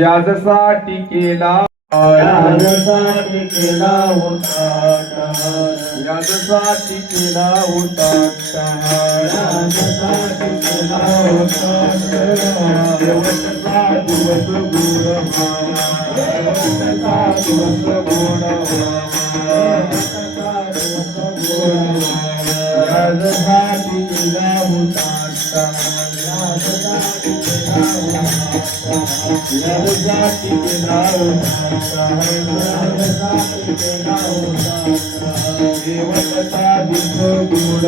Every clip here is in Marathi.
यासाठी केला यासाठी केला होता यासाठी केला होता यासाठी केला होता देवता दिवस गोड देवता दिवस गोड यासाठी केला होता यासाठी केला देवता दिवस गोड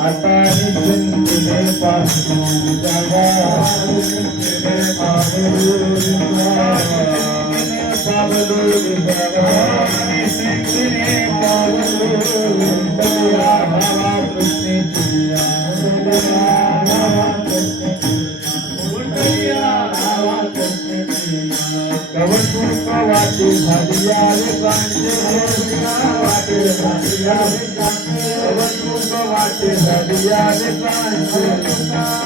आता निश्चिंतने पासून वाटे झालिया रे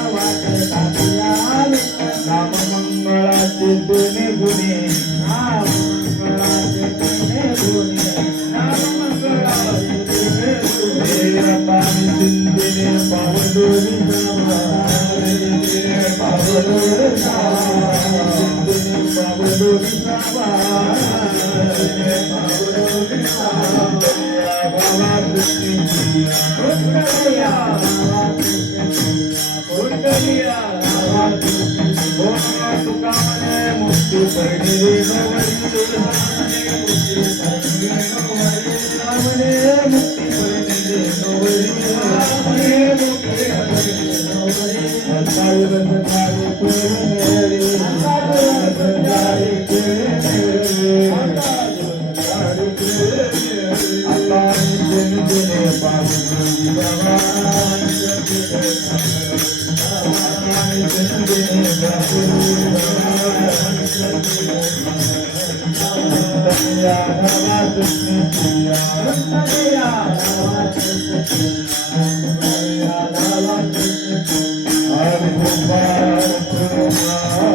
वाटे झालिया रे नाम मंगळाचे दोन्ही गुणे सिंधीने पावडोरी मुक्ती यादवा कृष्ण प्रिया यादवा कृष्ण प्रिया हरि गोपाल कुमारी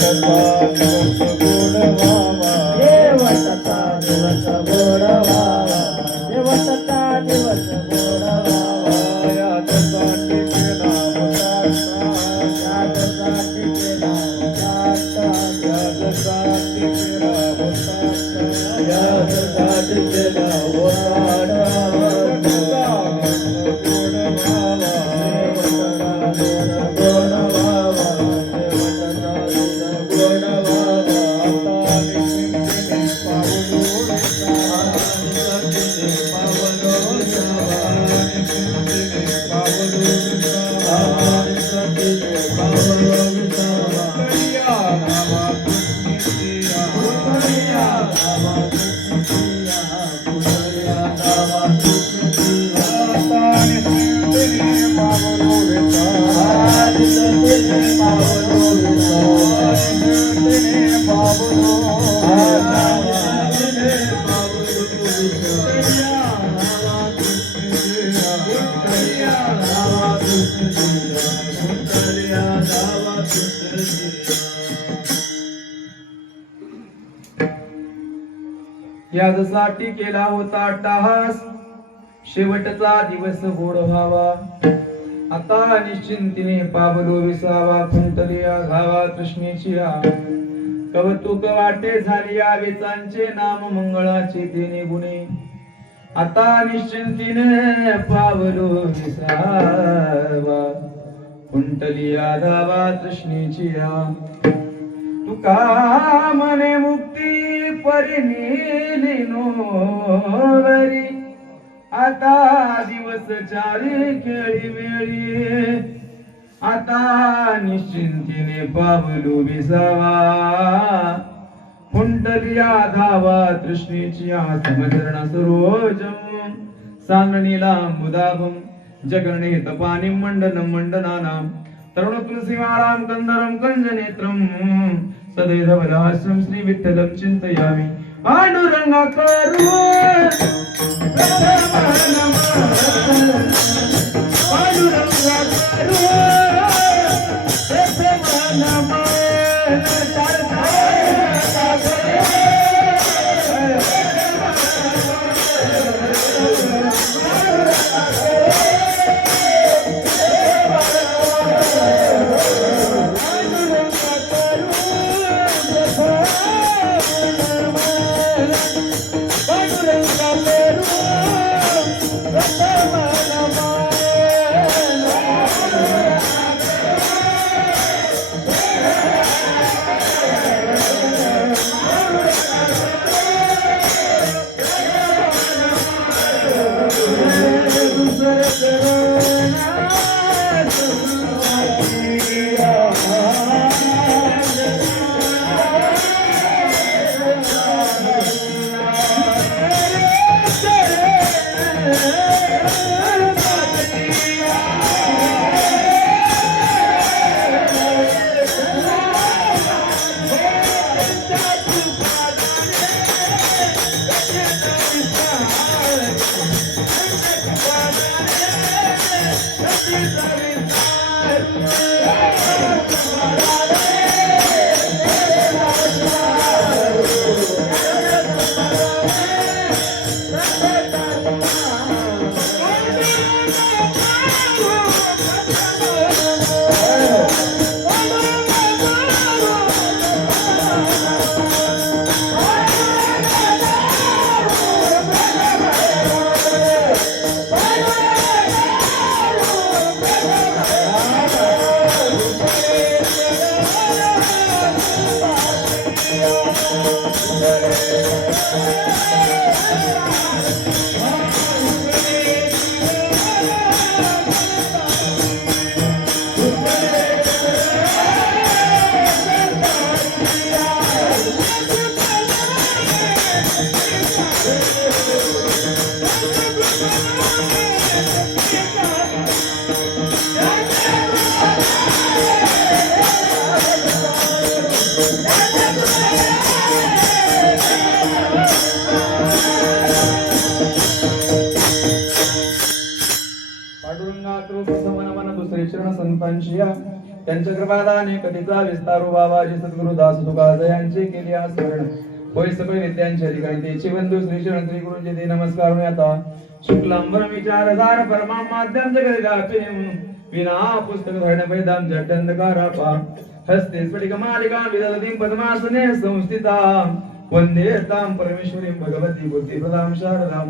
सर्व यासाठी केला होता यासाठी केला होता अट्टहास, शेवटचा दिवस गोड व्हावा. आता निश्चिंतीने पावलो विसावा, खुंटलिया घावा तृष्णेची कौतुक वाटे झाली या वेचांचे नाम मंगळाचे देणे गुणे. आता निश्चिंतीने पावलो विसावा, खुंटलिया धावा तृष्णेची तुका मने मुक्ती परिनीली नोवरी. आता दिवस चारी खेळी वेळी, आता निश्चिंतीने पावलो विसावा, कुंटलिया धावा तृष्णेची समचरण सरोजम. सांगणीला मुदाभम जगरणे तपानी मंडनम मंडनानाम. तरुण तुलसीमालां कंदरं कंजनेत्रं, सदैधवलास्यं श्री विठ्ठलं चिन्तयामि. पांडुरंगा करू पांडुरंगा करू त्यांच्या कृपादाने कधीचा विस्तारू बाबाजी सद्गुरु दास तुकाज यांचे केले आसरण होय सगळे विद्यांचे अधिकारी तेचे बंधू श्री शरण श्री गुरुजी दे नमस्कार आता शुक्लांबर विचारधार परमा माध्यम जगत गापे विना पुस्तक धरण वेदांत जटंदकारापा हस्ते स्फटिकमालिकां विदधतीं पद्मासने संस्थितां वन्दे तां परमेश्वरीं भगवती बुद्धिप्रदां शारदां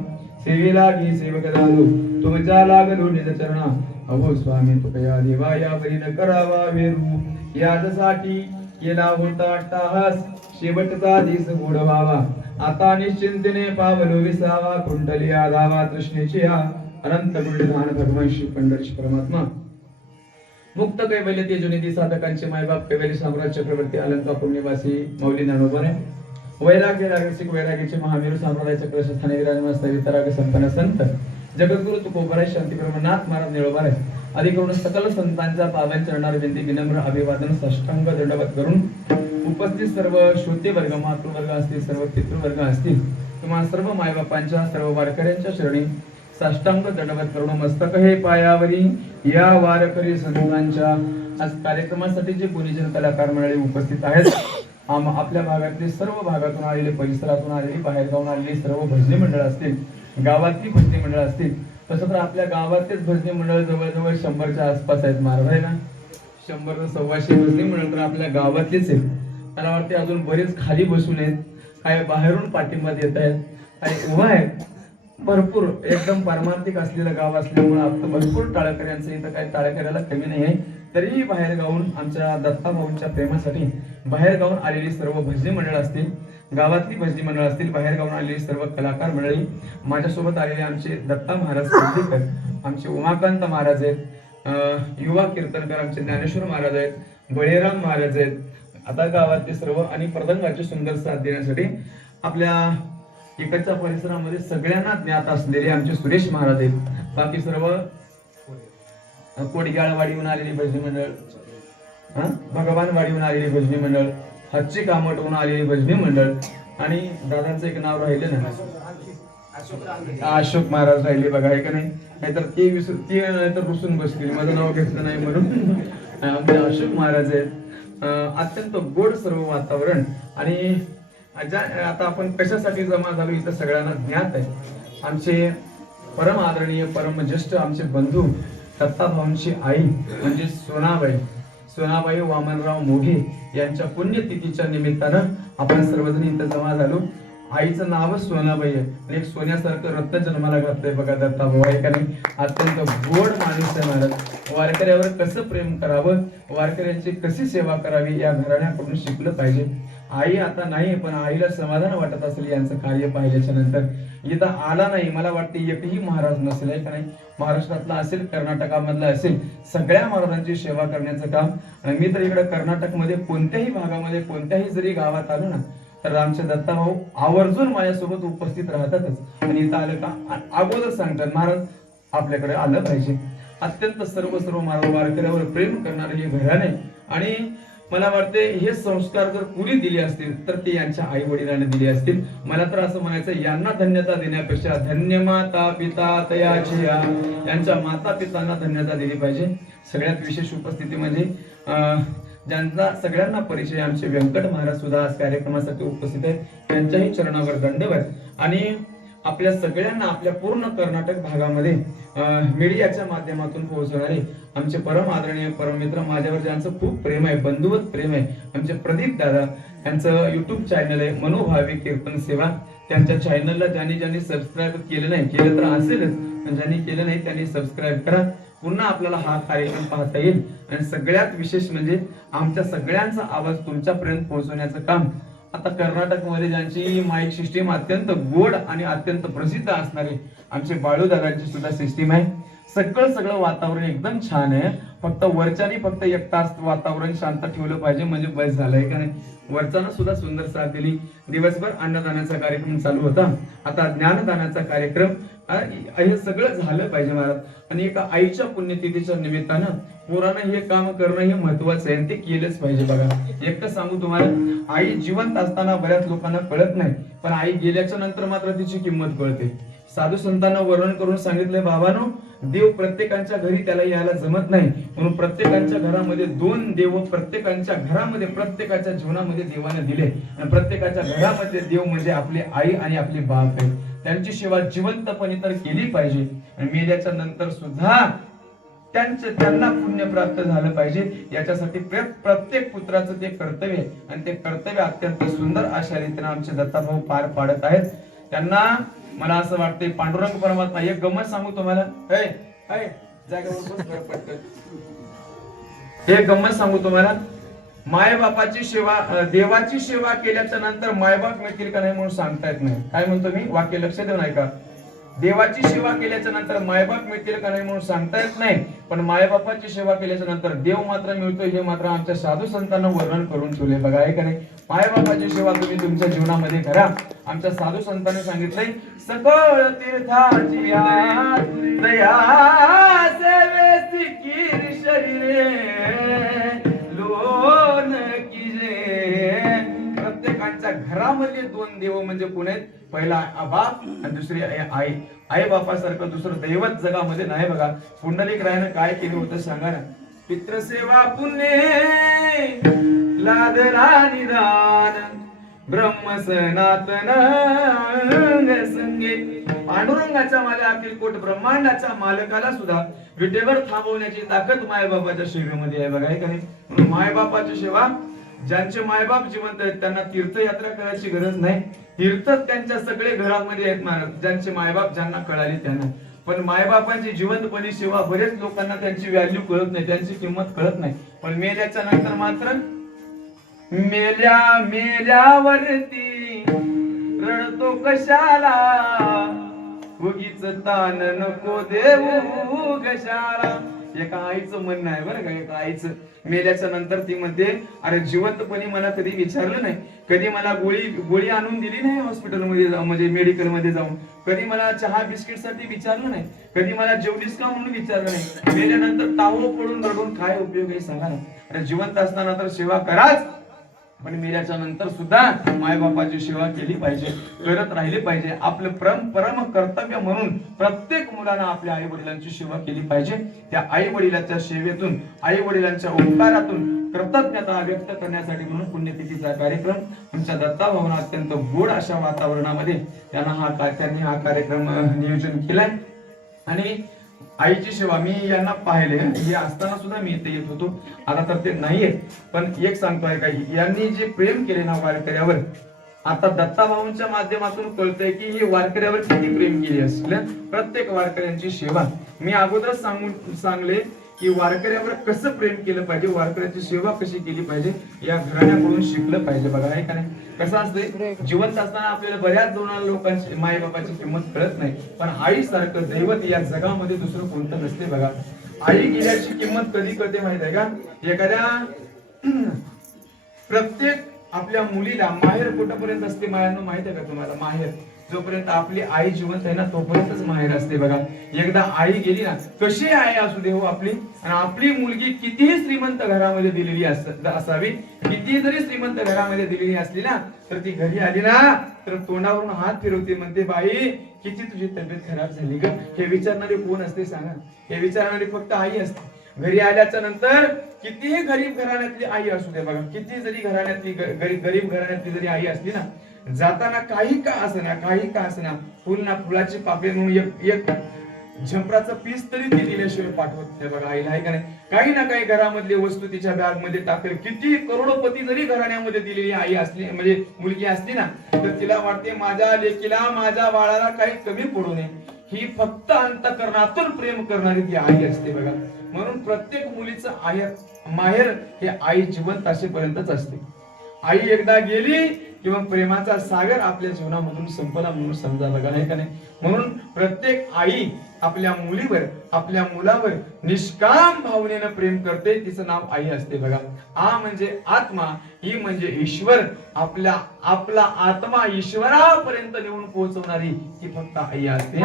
सेवेलागी सेवकदालू तुमच्या लागलो निज चरणा अहो स्वामी तुकया देवा या बरीन करावा वेरू यादसाठी केला होता अट्टाहास शेवटचा दिस गोड व्हावा आता निश्चिंतेने पावलो विसावा कुंडली आधावा तृष्णेची अनंत गुणधान भगवान श्री पंढरीश परमात्मा मुक्त कैवल्य तेजोनिधी साधकांचे मायबाप कैवल्य साम्राज्य चक्रवर्ती अलंकापूर निवासी मौली ज्ञानोबा वैराग्य रागसिक वैराग्याचे महावीर साम्राज्याचे प्रशासनाने विराजमान असणारे वितराग संपन्न संत जगद्गुरु तुकोबराय शांती ब्रह्मनाथ महाराज निळोबा आदी करून सकल संतांच्या पावन चरणार विनंती विनम्र अभिवादन साष्टांग दंडवत करून उपस्थित सर्व श्रोते वर्ग मातृवर्ग असतील सर्व पितृवर्ग असतील किंवा सर्व मायबापांच्या सर्व वारकऱ्यांच्या शरणी साष्टांग दंडवत करून मस्तक हे पायावरी या वारकरी संतांच्या आज कार्यक्रमासाठी जे गुणीजन कलाकार मंडळी उपस्थित आहेत आपल्या भागातले सर्व भागातून आलेले परिसरातून आलेली बाहेरगावून आलेली सर्व भजनी मंडळ असतील गावातली भजनी मंडळ असतील तसं तर आपल्या गावातलेच भजनी मंडळ जवळजवळ 100च्या आसपास आहेत महाराज आहे ना 100 ते 125 भजनी मंडळ तर आपल्या गावातलेच आहेत मला वाटते अजून बरेच खाली बसून आहेत काय बाहेरून पाठिंबा देत आहेत काही उभा आहेत भरपूर एकदम पारमार्थिक असलेलं गाव असल्यामुळे आता भरपूर टाळकऱ्यांचं इथं काही टाळकऱ्याला कमी नाही आहे तरीही बाहेर गावून आमच्या दत्ता भाऊंच्या प्रेमासाठी बाहेर गावून आलेली सर्व भजनी मंडळ असतील गावातली भजनी मंडळ असतील बाहेर गावून आलेली सर्व कलाकार मंडळी माझ्यासोबत आलेले आमचे दत्ता महाराज कोल्हेकर आमचे उमाकांत महाराज आहेत युवा कीर्तनकार आमचे ज्ञानेश्वर महाराज आहेत बळीराम महाराज आहेत आता गावातले सर्व आणि प्रदंगाची सुंदर साथ देण्यासाठी आपल्या इकडच्या परिसरामध्ये सगळ्यांना ज्ञात असलेले आमचे सुरेश महाराज आहेत बाकी सर्व कोडगाळवाडीहून आलेली भजनी मंडळ भगवानवाडीहून आलेली भजनी मंडळ हच्ची कामटहून आलेली भजनी मंडळ आणि दादांचं एक नाव राहिले ना अशोक महाराज राहिले बघा आहे का नाही नाहीतर ती नाहीतर रुसून बसतील माझं नाव घेतलं नाही म्हणून आमचे अशोक महाराज आहेत अत्यंत गोड सर्व वातावरण आणि आता आपण कशासाठी जमा झालो इथं सगळ्यांना ज्ञात आहे आमचे परम आदरणीय परम ज्येष्ठ आमचे बंधू दत्ताभाऊंची आई म्हणजे सोनाबाई वामनराव मोघे यांच्या पुण्यतिथीच्या निमित्तानं आपण सर्वजण इथं जमा झालो आईचं नावच सोनाबाई आहे आणि एक सोन्यासारखं रत्न जन्माला घातलंय बघा दत्ताभाऊ आहे का नाही अत्यंत गोड माणूस आहे महाराज वारकऱ्यावर कसं प्रेम करावं वारकऱ्यांची कशी सेवा करावी या घराण्याकडून शिकलं पाहिजे आई आता नाही पण आईला समाधान वाटत असेल यांचं कार्य पाहिल्याच्या नंतर इथं आला नाही मला वाटते एकही महाराज नसेल आहे का नाही महाराष्ट्रातला असेल कर्नाटकामधला असेल सगळ्या महाराजांची सेवा करण्याचं काम आणि मी तर इकडे कर्नाटकमध्ये कोणत्याही भागामध्ये कोणत्याही जरी गावात आलो ना तर आमचे दत्ताभाऊ आवर्जून माझ्यासोबत उपस्थित राहतातच आणि इथं आलं का अगोदर सांगतात महाराज आपल्याकडे आलं पाहिजे अत्यंत सर्व महाराज वारकऱ्यावर प्रेम करणारे हे घराणे आणि मला वाटते हे संस्कार जर पुरी दिले असतील तर ते यांच्या आई वडिलांनी दिले असतील मला तर असं म्हणायचं यांना धन्यता देण्यापेक्षा धन्य माता पिता तयाची यांच्या माता पितांना धन्यता दिली पाहिजे सगळ्यात विशेष उपस्थिती म्हणजे ज्यांचा सगळ्यांना परिचय आमचे व्यंकट महाराज सुद्धा आज कार्यक्रमासाठी उपस्थित आहेत त्यांच्याही चरणावर दंडवत आणि आपल्या सगळ्यांना आपल्या पूर्ण कर्नाटक भागामध्ये मीडियाच्या माध्यमातून पोहोचणारे आमचे परम आदरणीय परम मित्र माझ्यावर ज्यांचं खूप प्रेम आहे बंधुवत प्रेम आहे आमचे प्रदीप दादा यांचं युट्यूब चॅनल आहे मनोभावी कीर्तन सेवा त्यांच्या चॅनलला ज्यांनी सबस्क्राईब केलं नाही केलं तर असेलच पण ज्यांनी केलं नाही त्यांनी सबस्क्राईब करा पुन्हा आपल्याला हा कार्यक्रम पाहता येईल आणि सगळ्यात विशेष म्हणजे आमच्या सगळ्यांचा आवाज तुमच्यापर्यंत पोहोचवण्याचं काम आता कर्नाटकमध्ये ज्यांची माईक सिस्टीम अत्यंत गोड आणि अत्यंत प्रसिद्ध असणारे आमचे बाळूदादांची सुद्धा सिस्टीम आहे सगळं वातावरण एकदम छान आहे फक्त वरच्याने फक्त 1 तास वातावरण शांत ठेवलं पाहिजे म्हणजे बस झालंय का नाही वरच्यानं सुद्धा सुंदर साथ दिली दिवसभर अन्नदानाचा कार्यक्रम चालू होता आता ज्ञानदानाचा कार्यक्रम हे सगळं झालं पाहिजे महाराज आणि एका आईच्या पुण्यतिथीच्या निमित्तानं पोरानं हे काम करणं हे महत्वाचं आहे ते केलंच पाहिजे बघा एकटं सांगू तुम्हाला आई जिवंत असताना बऱ्याच लोकांना कळत नाही पण आई गेल्याच्या नंतर मात्र तिची किंमत कळते साधू संतांना वर्णन करून सांगितलंय बाबांनो देव प्रत्येकाच्या घरी त्याला यायला जमत नाही म्हणून प्रत्येकाच्या घरामध्ये 2 देव प्रत्येकाच्या घरामध्ये प्रत्येकाच्या जीवनामध्ये देवाने दिले आणि प्रत्येकाच्या घरामध्ये देव म्हणजे आपली आई आणि आपली बाप आहे त्यांची सेवा जिवंतपणे तर केली पाहिजे आणि मेल्याच्या नंतर सुद्धा त्यांना पुण्य प्राप्त झालं पाहिजे याच्यासाठी प्रत्येक पुत्राचं ते कर्तव्य आहे आणि ते कर्तव्य अत्यंत सुंदर अशा रीतीने आमचे दत्ताभाऊ पार पाडत आहेत. त्यांना मला असं वाटतंय पांडुरंग परमात्मा एक गंमत सांगू तुम्हाला. जागेवर बस बरं पटकन. एक गंमत सांगू तुम्हाला. मायबापाची सेवा देवाची सेवा केल्याच्या नंतर मायबाप मिळतील का नाही म्हणून सांगता येत नाही. काय म्हणतो मी वाक्य लक्ष देऊन ऐका. देवाची सेवा केल्याच्या नंतर मायबाप मिळतील का नाही म्हणून सांगता येत नाही, पण मायबापाची सेवा केल्याच्या नंतर देव मात्र मिळतो हे मात्र आमच्या साधू संतांना वर्णन करून ठेवले बघा. आहे का नाही. मायबापाची सेवा तुम्ही तुमच्या जीवनामध्ये करा. आमच्या साधू संतांनी सांगितलंय सकळ तीर्थाची दया सेवेसी कीर शरीरे लोन कीजे. प्रत्येकांच्या घरामधले दोन देव म्हणजे कोण आहेत. पहिला बाप आणि दुसरी आई. आई बापासारखं दुसरं दैवत जगामध्ये नाही बघा. पुंडलिक रायानं काय केलं होतं सांगा ना. पितृसेवा पुण्य लादला निदान ब्रह्म सनातन संगे. पांडुरंगाच्या माझ्या अखिल कोट ब्रह्मांडाच्या मालकाला सुद्धा विटेवर थांबवण्याची ताकद मायबापाच्या सेवेमध्ये आहे बघा. आहे का नाही. मायबापाची सेवा ज्यांचे मायबाप जिवंत आहेत त्यांना तीर्थयात्रा करायची गरज नाही. तीर्थ त्यांच्या सगळे घरामध्ये आहेत महाराज. ज्यांचे मायबाप ज्यांना कळाले त्यांना. पण मायबापांची जिवंतपणी सेवा बरेच लोकांना त्यांची व्हॅल्यू कळत नाही, त्यांची किंमत कळत नाही. पण मेल्याच्या नंतर मात्र मेल्यावरती रडतो कशाला उगीच तान नको देऊ कशाला. एका आईचं म्हणणं आहे बरं का. एका आईचं मेल्याच्या नंतर ती म्हणते अरे जिवंतपणी मला कधी विचारलं नाही, कधी मला गोळी आणून दिली नाही हॉस्पिटलमध्ये म्हणजे मेडिकल मध्ये जाऊन, कधी मला चहा बिस्किट साठी विचारलं नाही, कधी मला जेवलीस का म्हणून विचारलं नाही. मेल्यानंतर तावो पडून रडून काय उपयोग आहे सांगा ना. अरे जिवंत असताना तर सेवा कराच, पण मेल्याच्या नंतर सुद्धा मायबापाची सेवा केली पाहिजे, करत राहिले पाहिजे. आपलं परम कर्तव्य म्हणून प्रत्येक मुलानं आपल्या आई वडिलांची सेवा केली पाहिजे. त्या आई वडिलांच्या सेवेतून आई वडिलांच्या उपकारातून कृतज्ञता व्यक्त करण्यासाठी म्हणून पुण्यतिथीचा कार्यक्रम आमच्या दत्ताभाऊंना अत्यंत गोड अशा वातावरणामध्ये त्यांनी हा कार्यक्रम नियोजन केलाय. आणि आईची सेवा मी यांना पाहिले, हे असताना सुद्धा मी इथे येत होतो, आता तर ते नाहीये. पण एक सांगतोय काही यांनी जे प्रेम केले ना वारकऱ्यावर, आता दत्ताभाऊंच्या माध्यमातून कळतंय की हे वारकऱ्यावर किती प्रेम केले असेल. प्रत्येक वारकऱ्यांची सेवा मी अगोदरच सांगले की वारकऱ्यावर कसं प्रेम केलं पाहिजे, वारकऱ्याची सेवा कशी केली पाहिजे या घराण्याकडून शिकलं पाहिजे बघा. आहे का नाही. कसं असतंय जिवंत असताना आपल्याला बऱ्याच लोकांची मायबापाची किंमत कळत नाही, पण आई सारखं दैवत या जगामध्ये दुसरं कोणतं नसते बघा. आई गेल्याची किंमत कधी कळते माहित आहे का. एखाद्या प्रत्येक आपल्या मुलीला माहेर कुठपर्यंत असते मायानं माहित आहे का तुम्हाला. माहेर जोपर्यंत आपली आई जिवंत आहे ना तोपर्यंतच माहेर असते बघा. एकदा आई गेली ना, कशी आई असू दे हो आपली, आणि आपली मुलगी कितीही श्रीमंत घरामध्ये दिलेली असावी, किती जरी श्रीमंत घरामध्ये दिलेली असली ना तर ती घरी आली ना तर तोंडावरून हात फिरवते, म्हणते बाई किती तुझी तब्येत खराब झाली ग. हे विचारणारे कोण असते सांगा. हे विचारणारी फक्त आई असते. घरी आल्याच्या नंतर कितीही गरीब घराण्यातली आई असू दे बघा, किती जरी घराण्यातली गरीब घराण्यातली जरी आई असली ना, जाताना काही का असना फुल ना फुलाची पाकळी म्हणून एक झंपराचं पीस तरी ती दिल्याशिवाय पाठवत नाही बघा आईला. आहे का नाही. काही ना काही घरामधली वस्तू तिच्या बॅग मध्ये टाकेल. किती करोडपती जरी घराण्यामध्ये दिलेली आई असली म्हणजे मुलगी असली ना तर तिला वाटते माझ्या लेकीला माझ्या बाळाला काही कमी पडू नये. ही फक्त अंतःकरणातून प्रेम करणारी ती आई असते बघा. म्हणून प्रत्येक मुलीचं माहेर हे आई जिवंत असेपर्यंतच असते. आई एकदा गेली किंवा प्रेमाचा सागर आपल्या जीवनामधून संपला म्हणून समजा बघा. नाही का नाही. म्हणून प्रत्येक आई आपल्या मुलीवर आपल्या मुलावर निष्काम भावनेनं प्रेम करते, तिचं नाव आई असते बघा. आ म्हणजे आत्मा, ही म्हणजे ईश्वर. आपला आत्मा ईश्वरापर्यंत नेऊन पोहोचवणारी ही फक्त आई असते.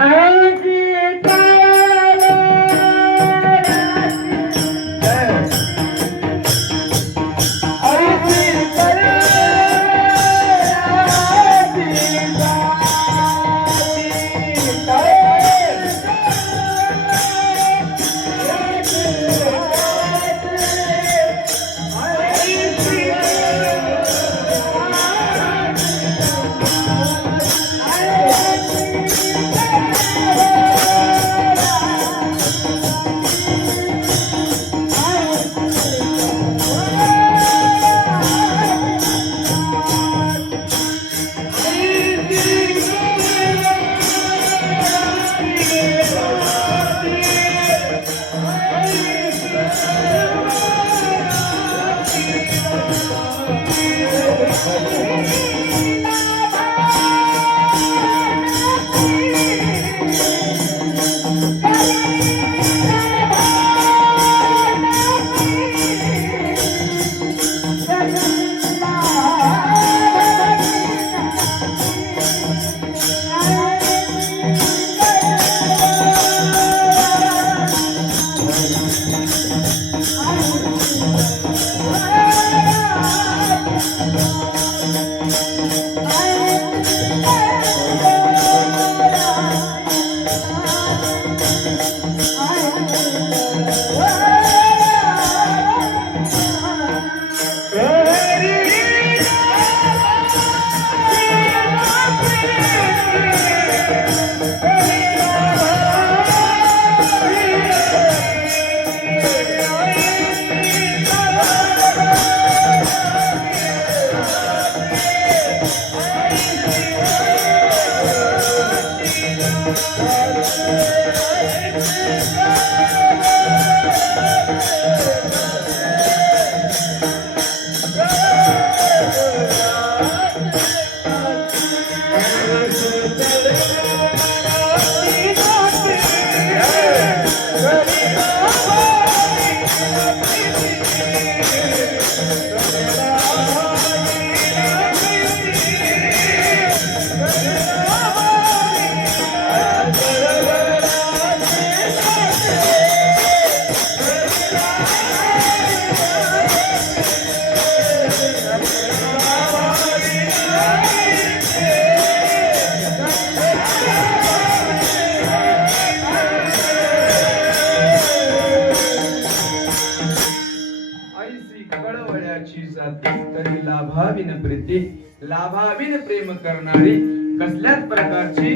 आईसी कळवळ्याची जाती तरी लाभाविन प्रीती लाभाविन प्रेम करणारी कसल्याच प्रकारची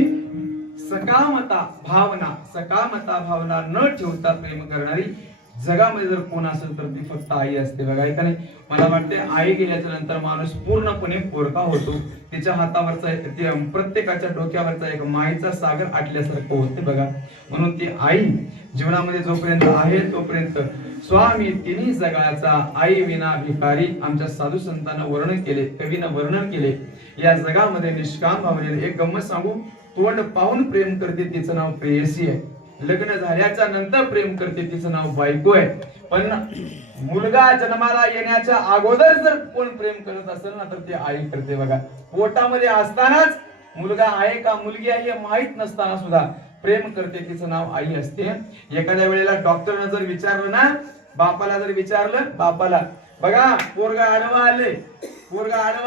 सकामता भावना न ठेवता प्रेम करणारी जगामध्ये जर कोण असेल तर ती फक्त आई असते बघा. का नाही? मला वाटते आई गेल्याच्या नंतर माणूस पूर्णपणे पोरका होतो. तिच्या हातावरचा प्रत्येकाच्या डोक्यावरचा एक मायेचा सागर आटल्यासारखं होते बघा. म्हणून ती आई जीवनामध्ये जोपर्यंत आहे तोपर्यंत स्वामी तिन्ही जगाचा आई विना भिकारी आमच्या साधू संतांना वर्णन केले, कवीनं वर्णन केले. या जगामध्ये निष्काम भावनेने एक गंमत सांगू, तोंड पाहून प्रेम करते तिचं नाव प्रेयसी आहे. लग्न झाल्याच्या नंतर प्रेम करते तिचं नाव बायको आहे. पण मुलगा जन्माला येण्याच्या अगोदर जर कोण प्रेम करत असेल ना तर ती आई करते बघा. पोटामध्ये असतानाच मुलगा आहे का मुलगी आहे हे माहित नसताना सुद्धा प्रेम करते तिचं नाव आई असते. एखाद्या वेळेला डॉक्टरने जर विचारलं ना, बापाला जर विचारलं, बापाला बघा पोरगा आडवा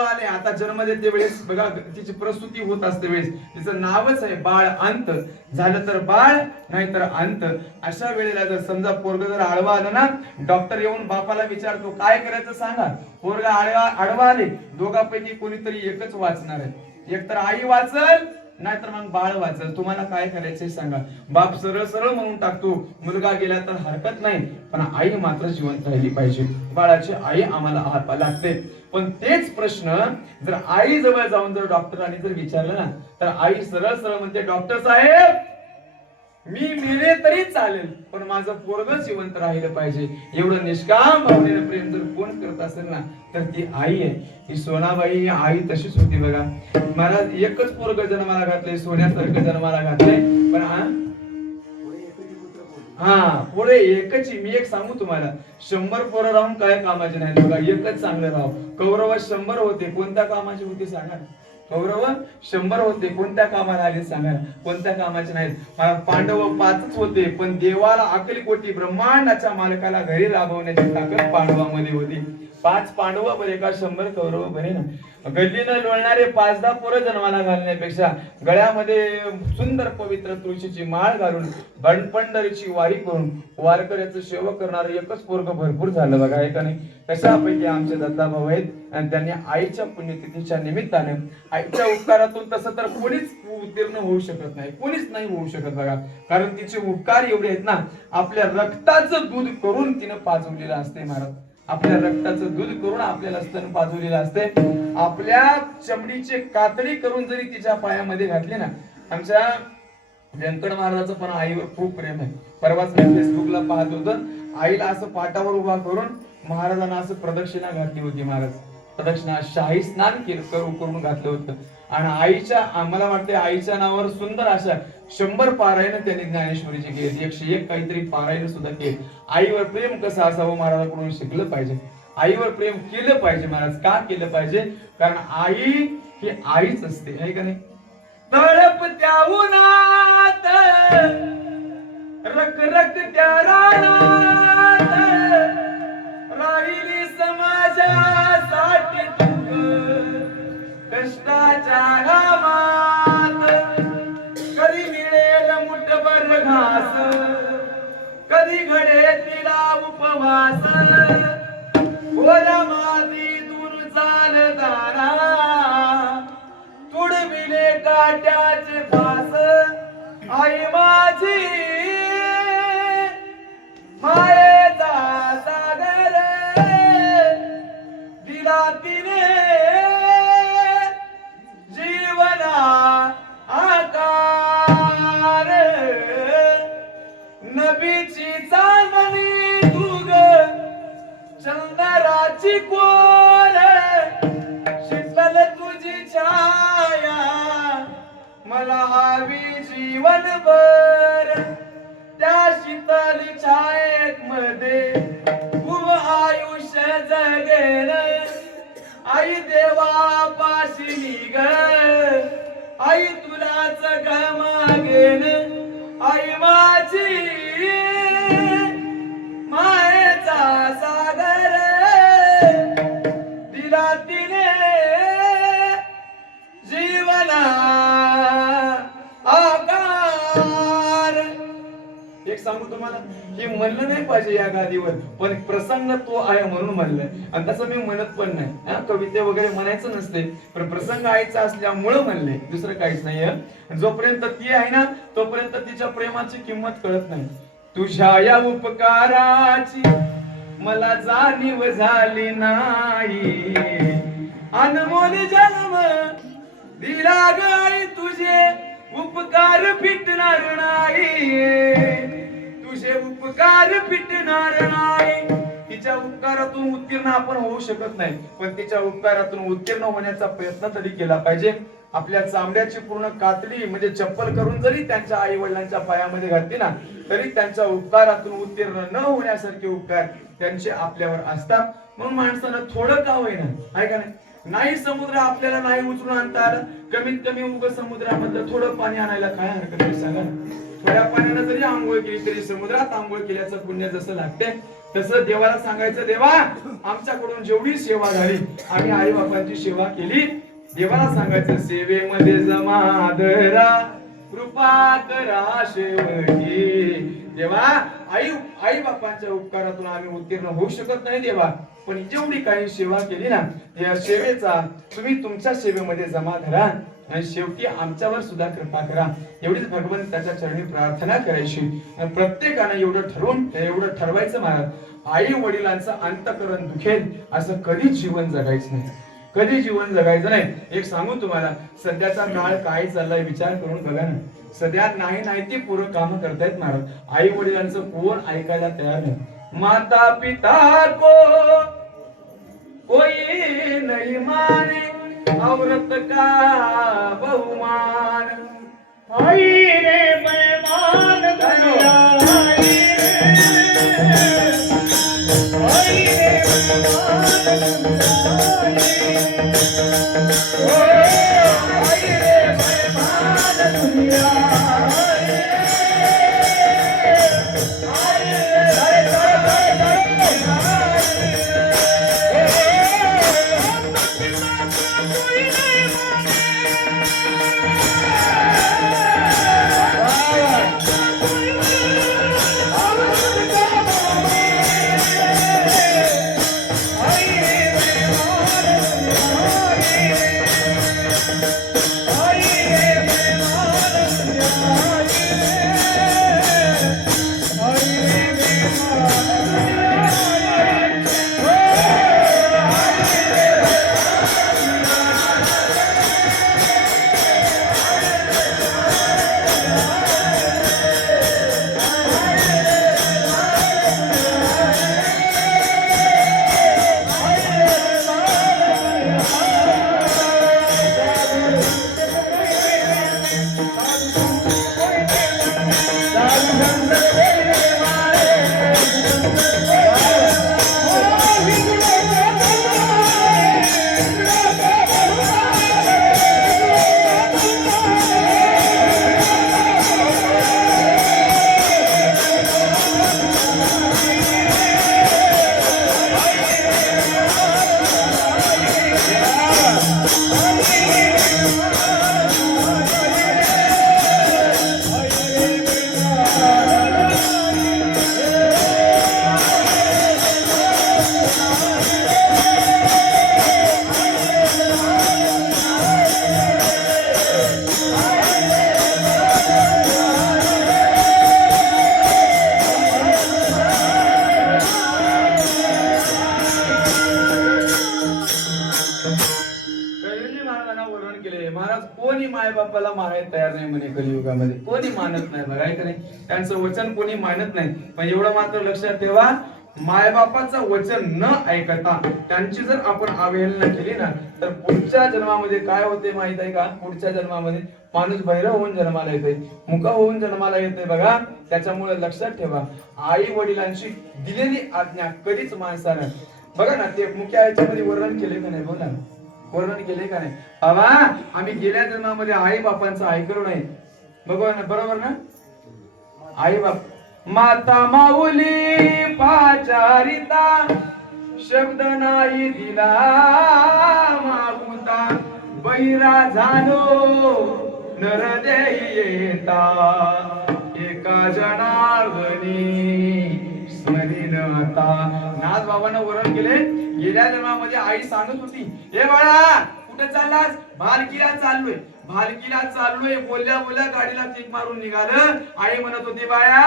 आले आता जन्म देते वेळेस बघा तिची प्रसूती होत असते वेळेस तिचं नावच आहे बाळ अंत, झालं तर बाळ नाही तर अंत. अशा वेळेला जर समजा पोरगा जर आडवा आलं ना, डॉक्टर येऊन बापाला विचारतो काय करायचं सांगा. पोरगा आडवा आले, दोघांपैकी कोणीतरी एकच वाचणार आहे. एकतर आई वाचल नाहीतर मग बाळ वाचल. तुम्हाला काय करायचंय सांगा. बाप सरळ सरळ म्हणून टाकतो मुलगा गेला तर हरकत नाही, पण आई मात्र जिवंत राहिली पाहिजे. बाळाची आई आम्हाला हाता लागते. पण तेच प्रश्न जर आई जवळ जाऊन जर डॉक्टरांनी जर विचारलं ना तर आई सरळ सरळ म्हणते डॉक्टर साहेब मी मेले तरी चालेल पण माझं पोरग जिवंत राहिलं पाहिजे. एवढं निष्काम भावनेनं प्रेम जर कोण करत असेल ना तर ती आई आहे. ही सोनाबाई ही आई तशीच होती बघा. मला एकच पोरग जन्माला घातले, सोन्यासारखं जन्माला घातले, पण पुढे एकच. मी एक सांगू तुम्हाला, 100 पोरं राहून काय कामाचे नाही बघा, एकच चांगलं राव. कौरव 100 होते, कोणत्या कामाचे होते सांगा. कौरव 100 होते, कोणत्या कामाला आले सांगा. कोणत्या कामाचे नाहीत. पांडव 5च होते, पण देवाला अकलकोटी ब्रह्मांडाच्या मालकाला घरी राबवण्याची ताकद पांडवांमध्ये होती. 5 पांडव बरे का 100 कौरव बरे ना. गल्लीनं लोळणारे 5-10 पोरं जन्माला घालण्यापेक्षा गळ्यामध्ये सुंदर पवित्र तुळशीची माळ घालून पंढरीची वारी करून वारकऱ्याचं सेवक करणारं एकच पोरग भरपूर झालं बघा. आहे का नाही? कशापैकी आमचे दत्ताभाऊ आहेत आणि त्यांनी आईच्या पुण्यतिथीच्या निमित्ताने आईच्या उपकारातून तसं तर कोणीच उत्तीर्ण होऊ शकत नाही, कोणीच नाही होऊ शकत बघा. कारण तिचे उपकार एवढे आहेत ना, आपल्या रक्ताचं दूध करून तिनं पाजवलेलं असते महाराज. आपल्या रक्ताचं दूध करून आपल्याला स्तन पाजवलेलं असते. आपल्या चमडीचे कातडी करून जरी तिच्या पायामध्ये घातली ना. आमच्या व्यंकट महाराजाचं पण आईवर खूप प्रेम आहे. परवाच मी फेसबुकला पाहत होतो, आईला असं पाटावर उभा करून महाराजांना असं प्रदक्षिणा घातली होती. महाराज प्रदक्षिणा शाही स्नान करून घातलं होतं. आणि आईच्या मला वाटते आईच्या नावावर सुंदर अशा 100 पारायण त्यांनी ज्ञानेश्वरीची केली, 101 काहीतरी पारायण सुद्धा केली. आईवर प्रेम कसं असावं महाराजांकडून शिकलं पाहिजे. आईवर प्रेम केलं पाहिजे महाराज. का केलं पाहिजे? कारण आई ही आईच असते, आहे का नाही? तळप त्या उन्हात रक रक त्या रानात राहिली समाजासाठी कष्टाच्या घामात कधी मिळेल मुठभर घास, कधी घडे तिला उपवास, ओल्या मातीतून चालताना तुडविले काट्याचे फास. आई माझी मायेचा सागर दिला तिने जीवना आकार. नबीची चांदणी तुग चंदराची कोर, शीतल तुझी छाया मला हवी जीवनभर. त्या शीतल छायेत मध्ये उभं आयुष्य जगेल. आई देवा पाशी निघ, आई तुलाच ग मागेन. आई माझी मायेचा सागर दिला तिने जीवना आकार. एक सांगू तुम्हाला, हे म्हणलं नाही पाहिजे या गादीवर, पण प्रसंग तो आहे म्हणून म्हणलंय. आणि तसं मी म्हणत पण नाही, कविते वगैरे म्हणायचं नसते, पण प्रसंग आईचा असल्यामुळं म्हणले, दुसरं काहीच नाही. जोपर्यंत ती आहे ना तोपर्यंत तिच्या प्रेमाची किंमत कळत नाही. तुझ्या या उपकाराची मला जाणीव झाली नाही, अनमोल जन्म दिला गाई तुझे उपकार फिटणार नाही. तुझे उपकार फिटणार नाही. तिच्या उपकारातून उत्तीर्ण आपण होऊ शकत नाही, पण तिच्या उपकारातून उत्तीर्ण होण्याचा प्रयत्न तरी केला पाहिजे. आपल्या चामड्याची पूर्ण कातडी म्हणजे चप्पल करून जरी त्यांच्या आई वडिलांच्या पायामध्ये घातली ना, तरी त्यांच्या उपकारातून उत्तीर्ण न होण्यासारखे उपकार त्यांचे आपल्यावर असतात. म्हणून माणसानं थोडं का होईना, आहे का नाही, समुद्र आपल्याला नाही उचलून आणता आलं, कमीत कमी उग समुद्रामधलं थोडं पाणी आणायला काय हरकत आहे सांगा. थोड्या पाण्यानं जरी आंघोळ केली तरी समुद्रात आंघोळ केल्याचं पुण्य जसं लागते, तसं देवाला सांगायचं, देवा आमच्याकडून जेवढी सेवा झाली, आम्ही आई बापांची सेवा केली, देवाला सांगायचं सेवेमध्ये जमादरा कृपा करा शेवटी. देवा आई बापांच्या उपकारातून आम्ही उत्तीर्ण होऊ शकत नाही देवा, पण जेवढी काही सेवा केली ना, या सेवेचा तुम्ही तुमच्या सेवेमध्ये जमा धरा आणि शेवटी आमच्यावर सुद्धा कृपा करा. एवढीच भगवंताच्या चरणी प्रार्थना करायची. प्रत्येकाने एवढं ठरवायचं महाराज, आई वडिलांचं अंतःकरण दुखेल असं कधी जीवन जगायचं नाही, कधी जीवन जगायचं नाही. एक सांगू तुम्हाला, सध्याचा काळ काय चाललाय विचार करून बघा ना. सध्या नाही ती पूर्ण काम करतायत महाराज. आई वडिलांचं कोण ऐकायला तयार नाही. माता पिता को कोई नहीं माने, औरत का बहुमान. आई रे बेमान दुनिया, आई रे बेमान दुनिया. कोणी मायबापाला मारायला तयार नाही म्हणे कलियुगामध्ये, कोणी मानत नाही बघा, आहे का नाही? त्यांचं वचन कोणी मानत नाही. पण एवढं मात्र लक्षात ठेवा, मायबापाचं वचन न ऐकता त्यांची जर आपण अवहेलना केली ना, तर पुढच्या जन्मामध्ये काय होते माहित आहे का? पुढच्या जन्मामध्ये माणूस बहिरा होऊन जन्माला येते, मुका होऊन जन्माला येते बघा. त्याच्यामुळे लक्षात ठेवा, आई वडिलांची दिलेली आज्ञा कधीच माणसानं, बघा ना, ते मुख्य याच्यामध्ये वर्णन केले का नाही? बोला, वर्णन केले का नाही? बाबा आम्ही गेल्या जन्मामध्ये आई बापांचं ऐकलो नाही, बरोबर ना? आई बाप, माता माऊली पाचारिता, शब्द नाही दिला मागुता, बैरा झालो नरदेही येता, एका जनार्दनी स्मरीन आता. नाथ बाबांना वरण केले. गेल्या जन्मामध्ये आई सांगत होती, हे बाळा कुठे चाललास? भालकीला चाललोय, भालकीला चाललोय. बोलल्या बोलल्या गाडीला किक मारून निघालं. आई म्हणत होती, बाया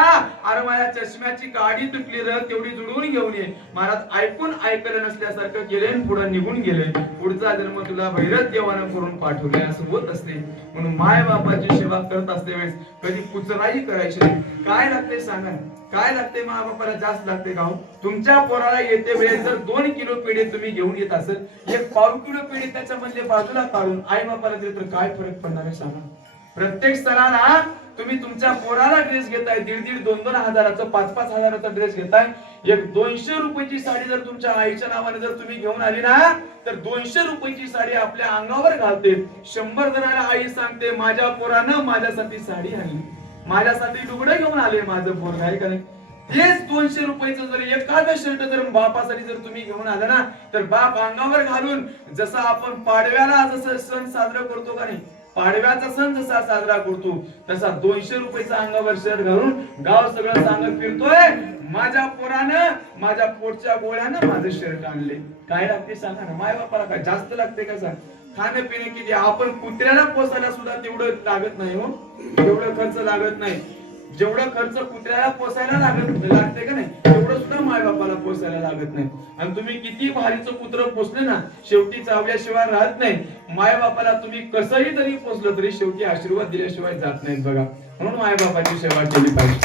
अरे माझ्या चष्म्याची गाडी तुटली र, तेवढी जुळवून घेऊन ये. महाराज ऐकून ऐकलं नसल्यासारखं केले, पुढे निघून गेले. पुढचा जन्म तुला भैरत देवानं करून पाठवले असं होत असते. म्हणून माय बापाची सेवा करत असते वेळेस कधी कुचराई करायची नाही. काय लागते सांगा, काय लागते? माय बापाला जास्त लागते का? तुमच्या पोराला येते वेळेस जर 2 किलो पेढे तुम्ही घेऊन येत असेल, 1 पाव किलो पेढे त्याच्यामध्ये बाजूला काढून आई बापाला दिले तर काय फरक पडणार आहे सांगा? प्रत्येक सणाला तुम्ही तुमच्या पोराला ड्रेस घेताय, 1,500 2,000 हजाराचा 5,5 हजाराचा ड्रेस घेताय. एक 200 रुपयाची साडी जर तुमच्या आईच्या नावाने जर तुम्ही घेऊन आली ना, तर 200 रुपयाची साडी आपल्या अंगावर घालते. 100 जणांना आई सांगते, माझ्या पोरानं माझ्यासाठी साडी आणली, माझ्यासाठी लुगडं घेऊन आले माझं पोर, आहे का नाही? तेच 200 रुपयाचं जर एखादं शर्ट जर बापासाठी जर तुम्ही घेऊन आला ना, तर बाप अंगावर घालून, जसं आपण पाडव्याला जसं सण साजरा करतो का नाही, पाडव्याचा सण जसा साजरा करतो तसा 200 रुपयाचा अंगावर शर्ट घालून गाव सगळं सांगत फिरतोय, माझ्या पोरानं माझ्या पोटच्या गोळ्यानं माझं शर्ट आणले. काय लागते सांगा ना? माय बापाला काय जास्त लागते का सांग? खाणे पिणे किती, आपण कुत्र्याला पोसायला सुद्धा तेवढं लागत नाही हो, तेवढं खर्च लागत नाही. जेवढं खर्च कुत्र्याला पोसायला लागते का नाही, तेवढं सुद्धा माय बापाला पोसायला लागत नाही. आणि तुम्ही किती भारीचं कुत्र पोसले ना, शेवटी चावल्याशिवाय राहत नाही. माय बापाला तुम्ही कसंही तरी पोसलं तरी शेवटी आशीर्वाद दिल्याशिवाय जात नाहीत बघा. म्हणून माय बापाची सेवा केली पाहिजे,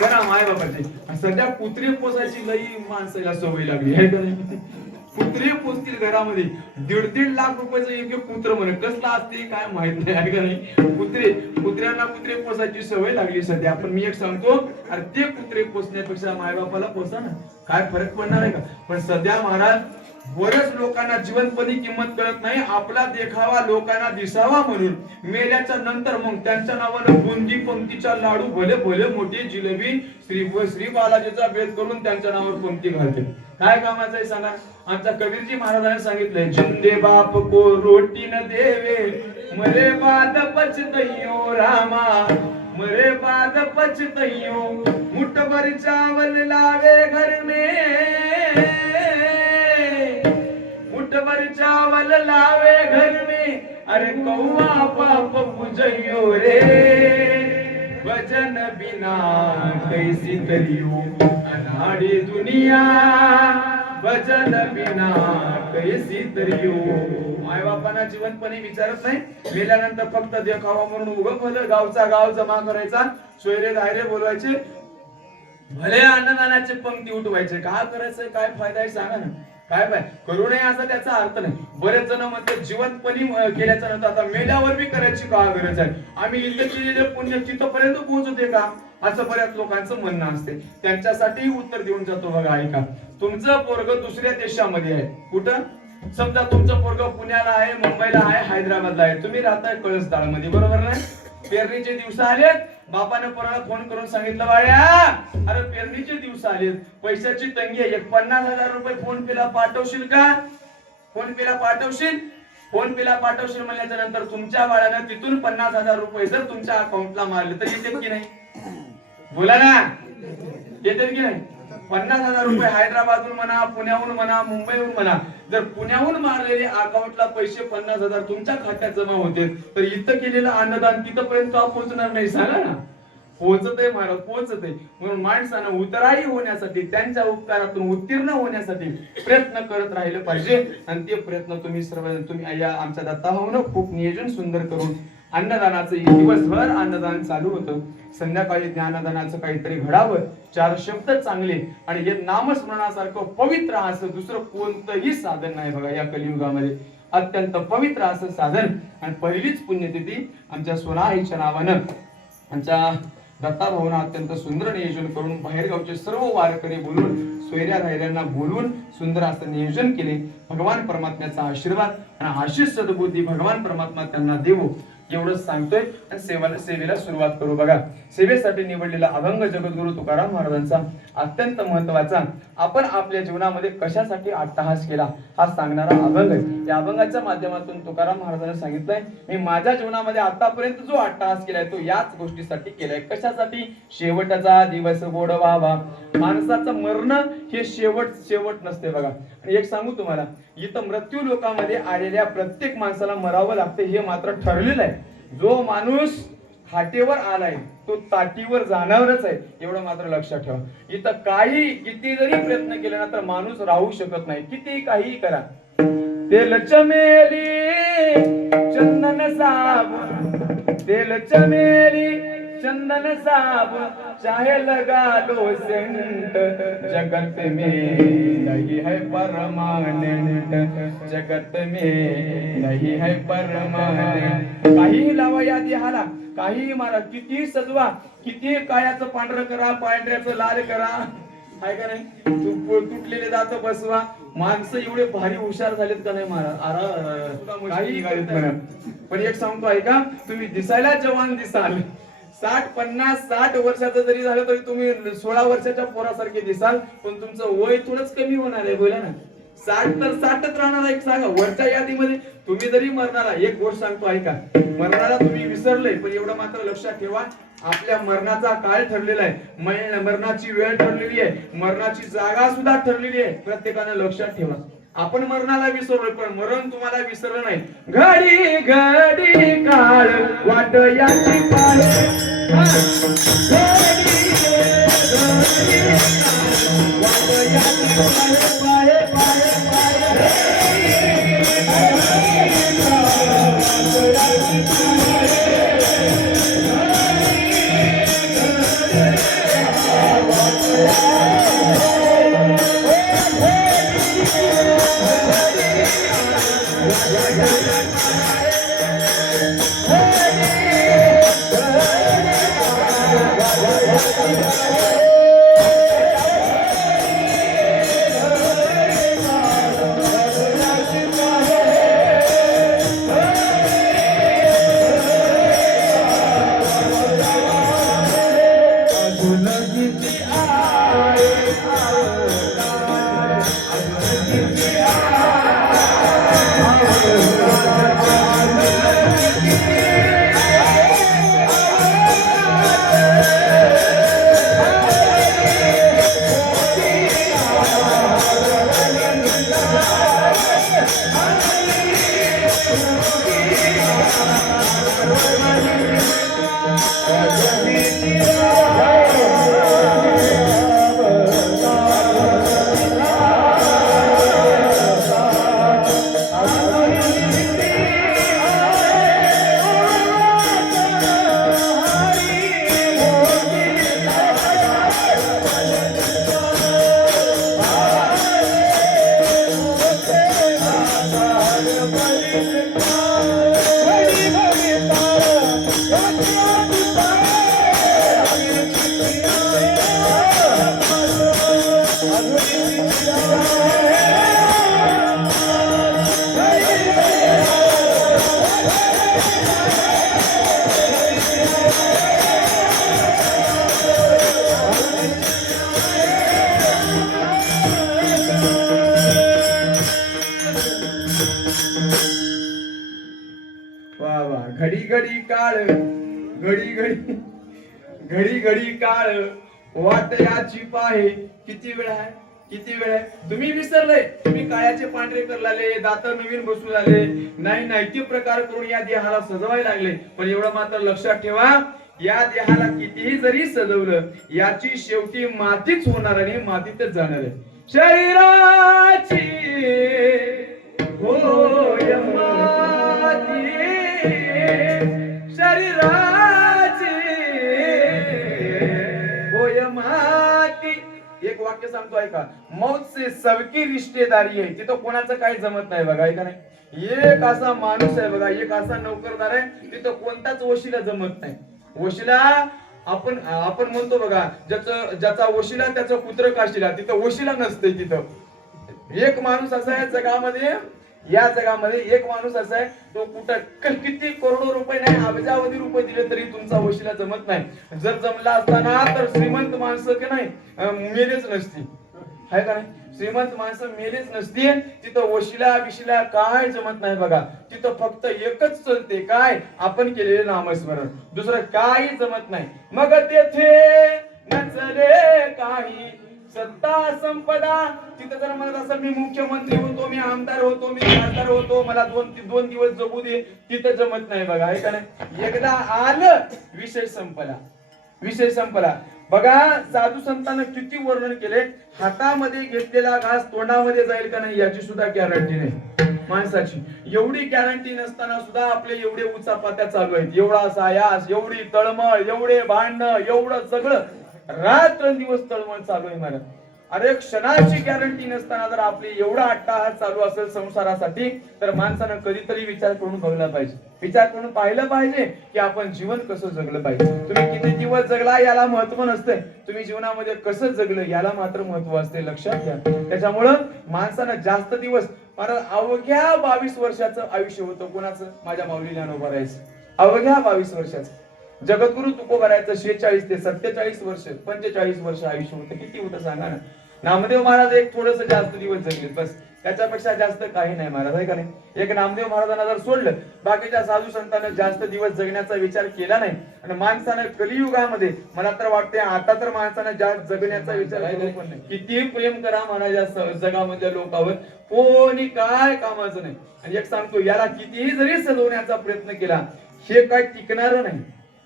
करा माय बापाची. सध्या कुत्रे पोसायची लई माणसाला सवय लागली आहे का नाही? कुत्रे पोचतील घरामध्ये, 1.5 लाख रुपयाचं एक कुत्र म्हणे, कसला असते काय माहित नाही, आहे का नाही? कुत्र्यांना कुत्रे पोसायची सवय लागली सध्या. पण मी एक सांगतो, अरे ते कुत्रे पोसण्यापेक्षा मायबापाला पोसा ना, काय फरक पडणार आहे का? पण सध्या महाराज बऱ्याच लोकांना जिवंतपणी किंमत कळत नाही. आपला देखावा लोकांना दिसावा म्हणून मेल्याच्या नंतर मग त्यांच्या नावानं बुंदी पंक्तीचा लाडू, भले भले मोठी जिलेबी, श्री बालाजीचा भेद करून त्यांच्या नावावर पंक्ती घालते. काय कामाचं आहे सांगा? आमचा कबीरजी महाराजांनी सांगितलंय, जिंदे बाप को रोटी न देवे, मरे बाद पछतइयो रामा, मरे बाद पछतइयो, मुठ भर चावल लावे घर में, मुठ भर चावल लावे घर में, अरे कौआ पाप बुझइयो रे, वजन बिना कैसी तरियो, अनाड़ी दुनिया वजन बिना कैसी तरियो. माय बापांना जिवंतपणे विचारत नाही, मेल्यानंतर फक्त देखावा म्हणून उगं भलं गावचा गाव जमा करायचा, सोयरे दायरे बोलवायचे, भले अन्नदानाचे पंक्ती उठवायचे. काय करायचं, काय फायदा आहे सांगा ना? काय पाय करू नये असा त्याचा अर्थ नाही. बरेच जण म्हणते जिवंतपणी केल्याच्या नंतर आता मेल्यावर बी करायची का गरज आहे? आम्ही इथं केलेले पुण्य तिथपर्यंत पोहोचते का, असं बऱ्याच लोकांचं म्हणणं असते. त्यांच्यासाठी उत्तर देऊन जातो बघा. ऐका, तुमचं पोरग दुसऱ्या देशामध्ये आहे, कुठं? समजा तुमचं पोरग पुण्याला आहे, मुंबईला आहे, हैदराबादला आहे, तुम्ही राहताय कळसदाळ मध्ये, बरोबर नाही? पेरणीचे दिवस आलेत, बापाने पोराला फोन करून सांगितलं, बाळ्या अरे पेरणीचे दिवस आलेत, पैशाची तंगी आहे, 50,000 रुपये फोन पेला पाठवशील का? फोन पेला पाठवशील? फोन पेला पाठवशील म्हणल्याच्या नंतर तुमच्या बाळानं तिथून 50,000 रुपये जर तुमच्या अकाउंटला मारले तर येतात की नाही? बोला ना, येतात की नाही? 50,000 रुपये हैदराबादहून म्हणा, पुण्याहून म्हणा, मुंबईहून म्हणा, जर पुण्याहून मारलेले अकाउंटला पैसे 50,000 तुमच्या खात्यात जमा होते, तर इथं केलेलं अन्नदान तिथपर्यंत का पोहोचणार नाही सांगा ना? पोहोचतय महाराज पोहोचतय. म्हणून माणसानं उतराई होण्यासाठी त्यांच्या उपकारातून उत्तीर्ण होण्यासाठी प्रयत्न करत राहिले पाहिजे. आणि ते प्रयत्न तुम्ही सर्व तुम्ही या आमच्या दत्ताभाऊनं खूप नियोजन सुंदर करून अन्नदानाचं दिवसभर अन्नदान चालू होतं. संध्याकाळी ज्ञानदानाचं काहीतरी घडावं, 4 शब्द चांगले आणि हे नामस्मरणासारखं पवित्र असं दुसरं कोणतंही साधन नाही बघा या कलियुगामध्ये. अत्यंत पवित्र असं साधन. आणि पहिलीच पुण्यतिथी आमच्या सोनाईच्या नावानं आमच्या दत्ताभाऊनं अत्यंत सुंदर नियोजन करून बाहेरगावचे सर्व वारकरी बोलून सोयऱ्या धायऱ्यांना बोलून सुंदर असं नियोजन केले. भगवान परमात्म्याचा आशीर्वाद आणि आशीष सद्बुद्धी भगवान परमात्मा त्यांना देवो एवढंच सांगतोय. आणि सेवेला सुरुवात करू. बघा सेवेसाठी निवडलेला अभंग जगद्गुरु तुकाराम महाराजांचा अत्यंत महत्वाचा आपण आपल्या जीवनामध्ये कशासाठी अट्टहास केला हा सांगणारा अभंग आहे. या अभंगाच्या माध्यमातून तुकाराम महाराजांनी सांगितलंय मी माझ्या जीवनामध्ये आतापर्यंत जो अट्टहास केलाय तो याच गोष्टीसाठी केलाय. कशासाठी? शेवटचा दिवस गोड व्हावा. माणसाचं मरण हे शेवट नसते बघा. आणि एक सांगू तुम्हाला इथं मृत्यू लोकांमध्ये आलेल्या प्रत्येक माणसाला मरावं लागतं हे मात्र ठरलेलं आहे. जो माणूस खाटेवर आलाय तो ताटीवर जाणारच आहे एवढं मात्र लक्षात ठेवा. इथं किती जरी प्रयत्न केले ना तर माणूस राहू शकत नाही. किती काही करा. तेल चमेली चंदन साबुन तेल चमेली चंदन साबुन चाहे लगा लो सेंट जगत में नहीं है परमानेंट जगत में नहीं है परमानेंट. काही लावा या देहाला काही मारा किती सजवा किती काळ्याचं पांढरं करा पांढऱ्याचं लाल करा काय का नाही. तुटलेले दात बसवा. माणसं एवढे भारी हुशार झालेत का नाही महाराज काही गाडीत म्हणा. पण एक सांगतो ऐका तुम्ही दिसायला जवान दिसाल 60 वर्षाचं जरी झालं तरी तुम्ही 16 वर्षाच्या पोरासारखे दिसाल. पण तुमचं वय थोडंच कमी होणार आहे. बोला ना 60 तर 60च राहणार. एक सांगा वरच्या यादीमध्ये तुम्ही जरी मरणारा एक गोष्ट सांगतो ऐका मरणारा तुम्ही विसरले पण एवढं मात्र लक्षात ठेवा आपल्या मरणाचा काळ ठरलेला आहे. मरणाची वेळ ठरलेली आहे. मरणाची जागा सुद्धा ठरलेली आहे. प्रत्येकाने लक्षात ठेवा. आपण मरणाला विसरलोय पण मरण तुम्हाला विसरलं नाही. घडी घडी काळ वाट याची पाहे घडी घडी काळ घडी घडी घडी घडी काळ वाट याची पाहे. किती वेळ आहे किती वेळ आहे. तुम्ही विसरले तुम्ही काळ्याचे पांढरे करलाले दात नवीन बसू लागले नाही ते प्रकार करून या देहाला सजवायला लागले. पण एवढं मात्र लक्षात ठेवा या देहाला कितीही जरी सजवलं याची शेवटी मातीच होणार आणि मातीतच जाणार आहे. शरीराची होय माती, शरीराची होय माती. एक वाक्य सांगतो ऐका, मौत से सबकी रिश्तेदारी आहे. तिथं कोणाचं काही जमत नाही बघा, ऐका नाही. एक असा माणूस आहे बघा, एक असा नोकरदार आहे, तिथं कोणताच वशिला जमत नाही. वशिला आपण म्हणतो बघा, ज्याचा वशिला त्याचं कुत्र काशीला, तिथं वशिला नसते. तिथं एक माणूस असा आहे जगामध्ये, या जगामध्ये एक माणूस असा आहे, तो कुठं किती करोडो रुपये नाही, अब्जावधी रुपये दिले तरी तुमचा वशिला जमत नाही. जर जमला असताना तर श्रीमंत माणसं की नाही मेलेच नसती, आहे का नाही. श्रीमंत माणसं मेलेच नसती. तिथं वशिला विशिला काय जमत नाही बघा. तिथं फक्त एकच चलते, काय आपण केलेले नामस्मरण, दुसरं काही जमत नाही. मग तेथे नचले काही सत्ता संपदा. तिथं जर म्हणत असं मी मुख्यमंत्री होतो, मी आमदार होतो, मी खासदार होतो, मला दोन दिवस जगू दे, तिथं जमत नाही बघा, आहे का नाही. एकदा आलं विषय संपला, विषय संपला. बघा साधू संतांना किती वर्णन केले. हातामध्ये घेतलेला घास तोंडामध्ये जाईल का नाही याची सुद्धा गॅरंटी नाही माणसाची. एवढी गॅरंटी नसताना सुद्धा आपले एवढे उचापात्या चालू आहेत, एवढा सायास, एवढी तळमळ, एवढे भांडणं, एवढं सगळं रात्रंदिवस तळमळ चालू आहे महाराज. अरे क्षणाची गॅरंटी नसताना जर आपली एवढा अट्टाहास चालू असेल संसारासाठी, तर माणसानं कधीतरी विचार करून बघला पाहिजे, विचार करून पाहिलं पाहिजे की आपण जीवन कसं जगलं पाहिजे. तुम्ही किती दिवस जगला याला महत्व नसते, तुम्ही जीवनामध्ये कसं जगलं याला मात्र महत्व असते, लक्षात घ्या. त्याच्यामुळं माणसानं जास्त दिवस, अवघ्या 22 वर्षाचं आयुष्य होतं. कोणाचं? माझ्या माऊली ज्ञानोबा राहायचं अवघ्या 22 वर्षाचं. जगद्गुरु तुकोबारायचं 46 ते 47 वर्ष, 45 वर्ष आयुष्य होतं. किती होतं सांगा ना. नामदेव महाराज एक थोडस जास्त दिवस जगले, बस त्याच्यापेक्षा जास्त काही नाही महाराज, आहे का नाही. एक नामदेव महाराजांना जर सोडलं, बाकीच्या साधू संतांना जास्त दिवस जगण्याचा विचार केला नाही. आणि माणसानं कलियुगामध्ये मला तर वाटते आता तर माणसानं जास्त जगण्याचा विचार पण नाही. कितीही प्रेम करा म्हणायच्या जगामधल्या लोकांवर, कोणी काय कामाचं नाही. आणि एक सांगतो, याला कितीही जरी सजवण्याचा प्रयत्न केला, हे काय टिकणार नाही,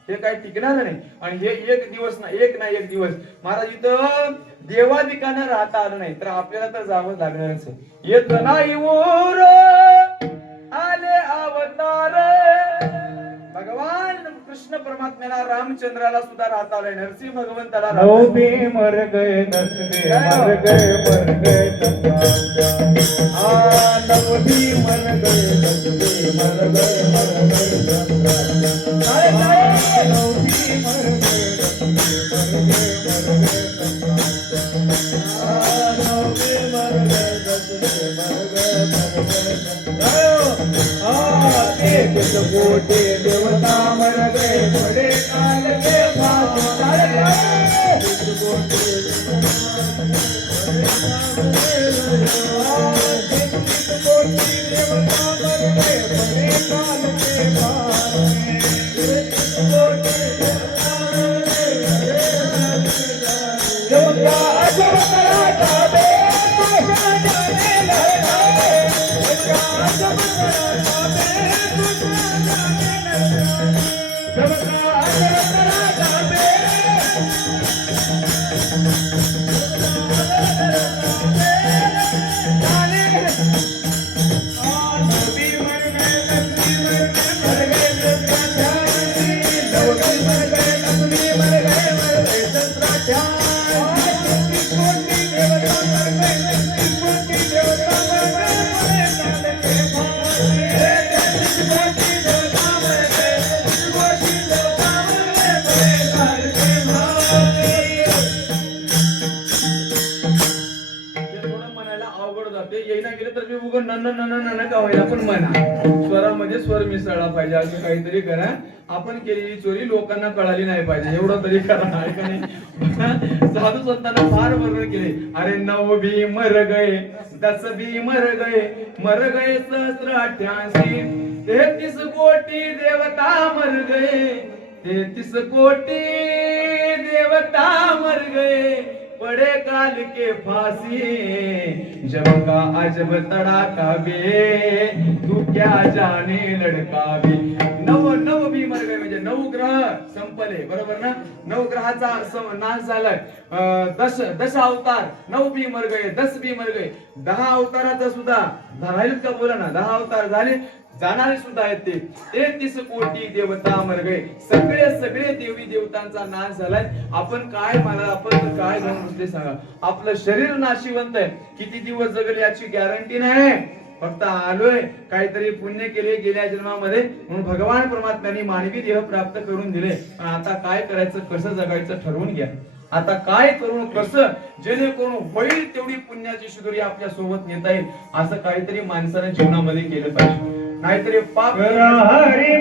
हे काय टिकणार नाही. आणि हे एक दिवस ना एक दिवस महाराज इथं देवादिकांना राहता आलं नाही तर आपल्याला तर जावं लागणारच आहे. येत नाही ऊर आले अवतार. भगवान कृष्ण परमात्म्याला रामचंद्राला सुद्धा राहता आलंय, नरसिंह भगवंताला नवबी मर गए नसबे मर गए मर गए नवबी मर गए नसबे मर गए नवबी मर गए गोटे देवता मर गए बड़े काल के स्वरामध्ये स्वर मिसळला पाहिजे, असं काहीतरी करा. आपण केलेली चोरी लोकांना कळाली नाही पाहिजे, एवढं तरी करा, आहे का नाही. साधू संतांना फार वर्णन केले. अरे 9 भी मर गए 10 भी मर गए सहस्त्र 88 33 कोटी देवता मर गए 33 कोटी देवता मर गए पड़े काल के फांसी जब का अजब तड़ाका बे तू क्या जाने लड़का भी. नव भी मर गए म्हणजे 9 ग्रह संपले, बरोबर ना? 9 ग्रहाचा नाश झालाय, 10 अवतार, 9 भी मर गए, 10 भी मर गए. 10 अवताराचा सुद्धा राहिलेत का? बोला ना. 10 अवतार झाले, जाणारे सुद्धा आहेत ते. 33 कोटी देवता मर गए. सगळे देवी देवतांचा नाश झालाय. आपण काय मला, आपण तर काय जाऊन बसले सांगा? आपलं शरीर नाशिवंत आहे, किती दिवस जगेल याची गॅरंटी नाही. फक्त आलोय, काहीतरी पुण्य केले गेल्या जन्मामध्ये, म्हणून भगवान परमात्म्याने मानवी देह प्राप्त करून दिले. पण आता काय करायचं, कसं जगायचं ठरवून घ्या. आता काय करून कसं जेणेकरून होईल तेवढी पुण्याची शिदोरी आपल्या सोबत नेता येईल, असं काहीतरी माणसाने जीवनामध्ये केलं पाहिजे. नाहीतरी पाप. हरी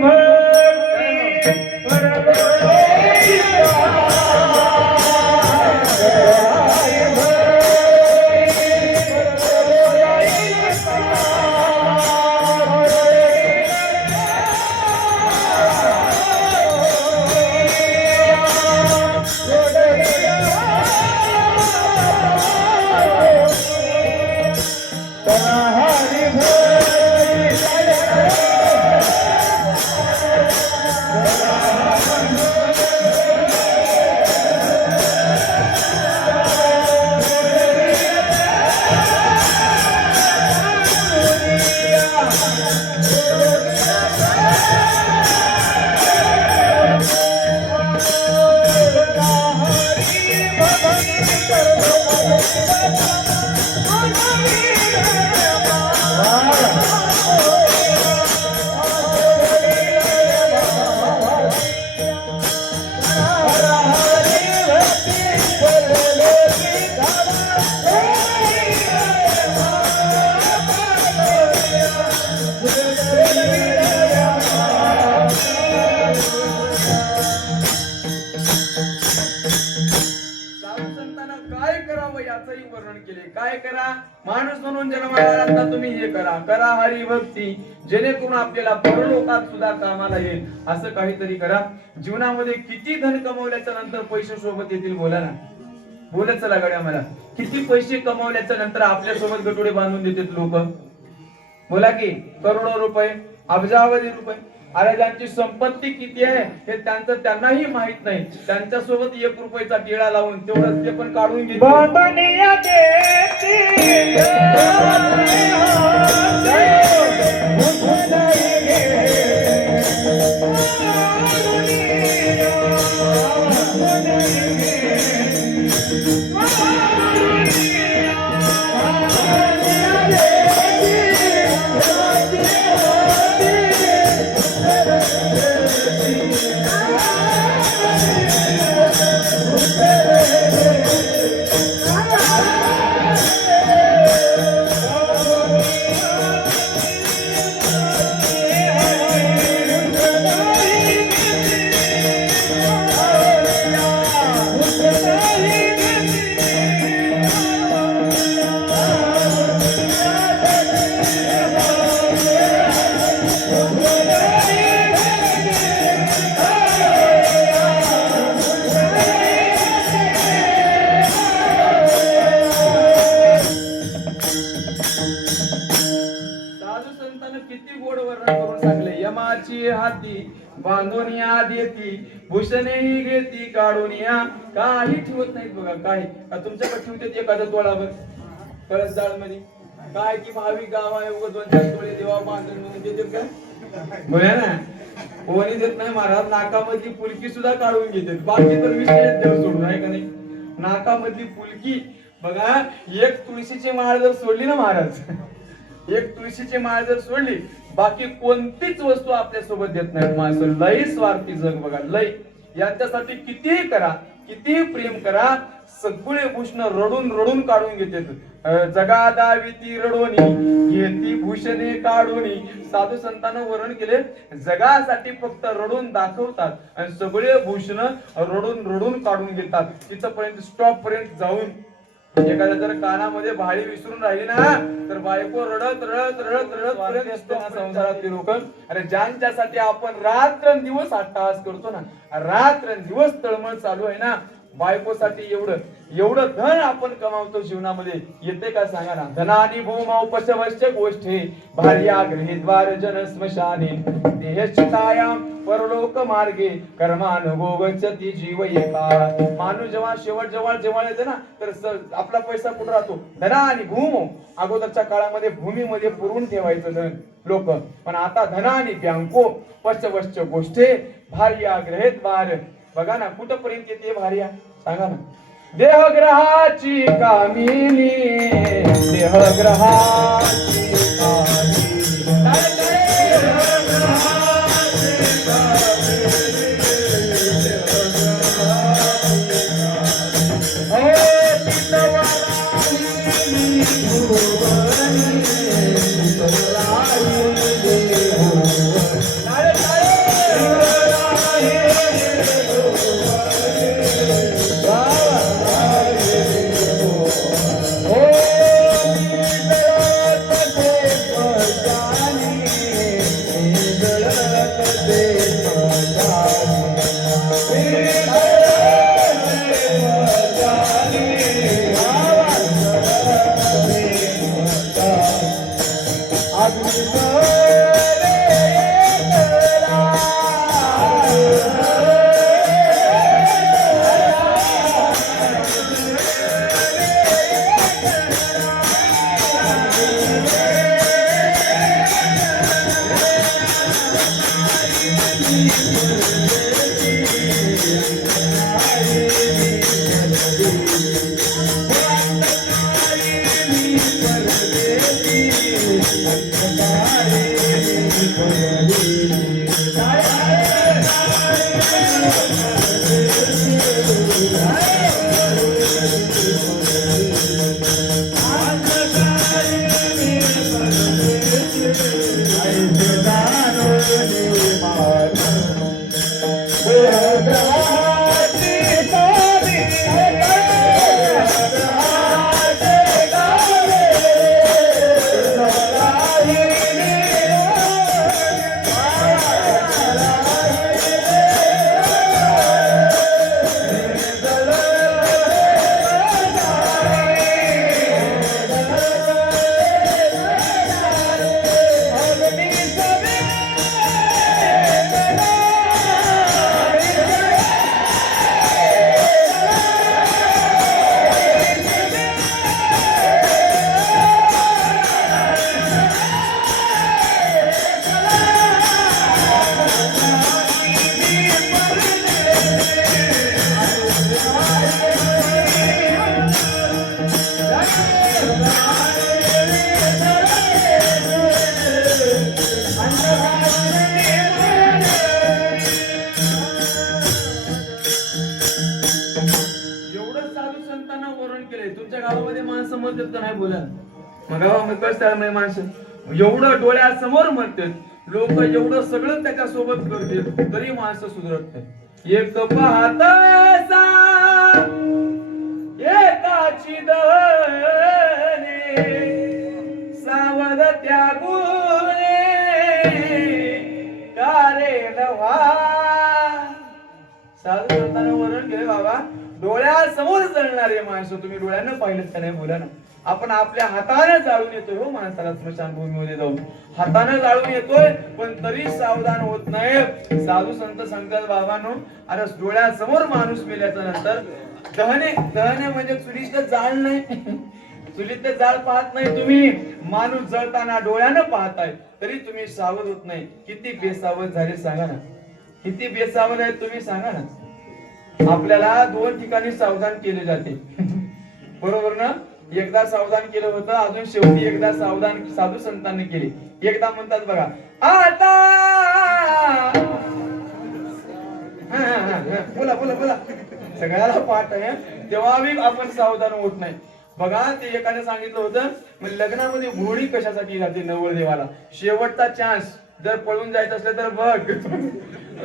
काय करा? माणूस म्हणून जन्माला आता तुम्ही हे करा हरी भक्ती, जेणेकरून आपल्याला परलोकात सुद्धा कामाला येईल असं काहीतरी करा. जीवनामध्ये किती धन कमवल्याच्या नंतर पैसे सोबत येतील? बोला ना, बोलत चला गड्या मला. किती पैसे कमवल्याच्या नंतर आपल्या सोबत गटोडे बांधून देतात लोक? बोला की, करोडो रुपये, अब्जावधी रुपये. अरे ज्यांची संपत्ती किती आहे हे त्यांनाही माहित नाही. त्यांच्या सोबत 1 रुपयाचा टिळा लावून तेवढंच ते पण काढून घेतात. हाती बांधून या देती, भूषणेही घेती काढून या. काही ठेवत नाहीत बघा. काय तुमच्याकडे ठेवतात एखादं तोळावर कळस जाळ मध्ये, काय की भाविक गाव आहे उगा 2-4 तोळे देवा बांधून म्हणून देतात का? बोला ना, कोणी देत नाही महाराज. नाकामधली पुलकी सुद्धा काढून घेतात. बाकी तर विषय देव सोडून आहे का नाही. नाकामधली पुलकी बघा, एक तुळशीची माळ जर सोडली ना महाराज, एक तुळशीची माळ जर सोडली, बाकी कोणतीच वस्तू आपल्या सोबत देत नाहीत माणसं. लय स्वार्थी जग बघा, लय. यांच्यासाठी कितीही करा, कितीही प्रेम करा, सगळे भूषण रडून रडून काढून घेतात. जगा दाविती रडोनी घेती भूषणे काढूनी. साधू संतांना वर्णन केले, जगासाठी फक्त रडून दाखवतात आणि सगळे भूषण रडून रडून काढून घेतात. तिथपर्यंत स्टॉप पर्यंत जाऊन एखाद्या जर कानामध्ये भाळी विसरून राहिली ना, तर बायको रडत रडत रडत रडत पर्यंत संसारातली लोक. अरे ज्यांच्यासाठी आपण रात्रंदिवस अट्टहास करतो ना, रात्रंदिवस तळमळ चालू आहे ना, बायकोसाठी एवढं धन आपण कमावतो जीवनामध्ये, येते का सांगा ना. धनानी भूमौ पशवश्च गोष्ठे भार्या गृहीद्वार जन स्मशाने देहश्चितायां परलोक मार्गे कर्मानुभोगच्छति जीव एका. माणूस जेव्हा शेवट जवळ येते ना, तर आपला पैसा कुठं राहतो, धना आणि भूम. अगोदरच्या काळामध्ये भूमीमध्ये पुरून ठेवायचं धन लोक, पण आता धना आणि बँको पश्च गोष्टी भार्या ग्रहेद्वार. बघा ना कुठपर्यंत येते भार्या, सांगा ना. देहग्रहाची कामिनी, देहग्रहाची तुमच्या गावामध्ये माणसं मरतात का नाही बोला. मग गावामध्ये कसं माणसं एवढं डोळ्यासमोर मरतात लोक, एवढं सगळं त्याच्या सोबत करतात तरी माणसं सुधरत नाही. एक पाहता एकाची दने सावध त्यागुने कारे नवा. साधू संतांना वरण केले बाबा, डोळ्यासमोर जळणारे माणसं तुम्ही डोळ्यानं पाहिलं का नाही बोला ना. आपण आपल्या हाताने जाळून येतोय हो माणसाला स्मशानभूमीमध्ये जाऊन, हाताने जाळून येतोय पण तरी सावधान होत नाही. साधू संत सांगतात बाबांनो, अरे डोळ्यासमोर माणूस मेल्याच्या नंतर दहने म्हणजे चुलीचं जाळ नाही, चुलीचं जाळ पाहत नाही तुम्ही, माणूस जळताना डोळ्यानं पाहताय तरी तुम्ही सावध होत नाही. किती बेसावध झाले सांगा ना, किती बेसावध आहे तुम्ही सांगा ना. आपल्याला दोन ठिकाणी सावधान केले जाते बरोबर ना. एकदा सावधान केलं होतं, अजून शेवटी एकदा सावधान साधू संतांनी केले. एकदा म्हणतात बघा आता बोला बोला बोला सगळ्याला पाठ आहे, तेव्हा बी आपण सावधान होत नाही. बघा ते एकाने सांगितलं होतं, लग्नामध्ये घोडी कशासाठी जाते नवरदेवाला, शेवटचा चान्स जर पळून जायचं असलं तर बघ.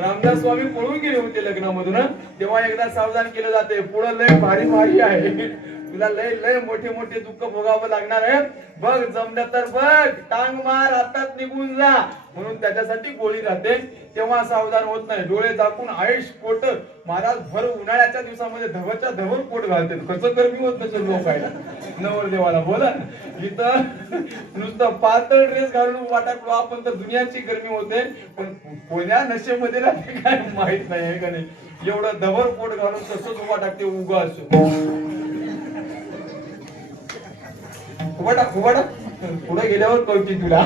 रामदास स्वामी पळून गेले होते लग्नामधून, तेव्हा एकदा सावधान केलं जाते, पुढं लय भारी भारी आहे तुला लय लय मोठे मोठे दुःख भोगावं लागणार आहे. बघ जमलं तर बघ, टांग मार, हातात निघून जा. म्हणून त्याच्यासाठी गोळी राहते. तेव्हा सावधान होत नाही. डोळे झाकून आयुष पोट महाराज भर उन्हाळ्याच्या दिवसामध्ये धवच्या धवल पोट घालते. कसं गरमी होत नसेल लोकायला नवरदेवाला. बोला इथं नुसतं पातळ ड्रेस घालून वाटाकलो आपण तर दुनियाची गरमी होते. पण कोण्या नशेमध्ये राहते काय माहित नाही आहे का नाही. एवढं धवल पोट घालून तसंच उभा टाकते उगा असो. खुबाटा पुढे गेल्यावर कळते तुला.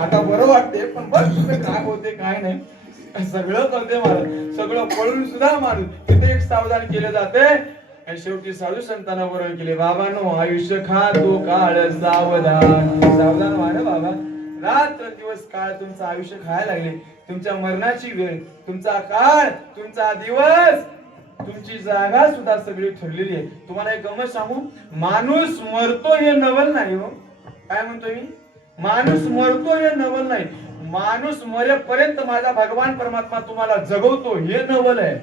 आता बरं वाटते पण बघ काय होते काय नाही. सगळं कळते माणूस, सगळं पळून सुद्धा माणूस. तिथे एक सावधान केलं जाते. आणि शेवटी साधू संतांना बरोबर केले. बाबांनो आयुष्य खा तो काळ सावधान. सावधान व्हा रे बाबा. रात्र दिवस काळ तुमचं आयुष्य खायला लागले. तुमच्या मरणाची वेळ, तुमचा काळ, तुमचा दिवस, तुमची जागा सुद्धा सगळी ठरलेली आहे. तुम्हाला एक गमत सांगू, माणूस मरतो हे नवल नाही हो. काय म्हणतो मी? माणूस मरतो हे नवल नाही. माणूस मरेपर्यंत माझा भगवान परमात्मा तुम्हाला जगवतो हे नवल आहे.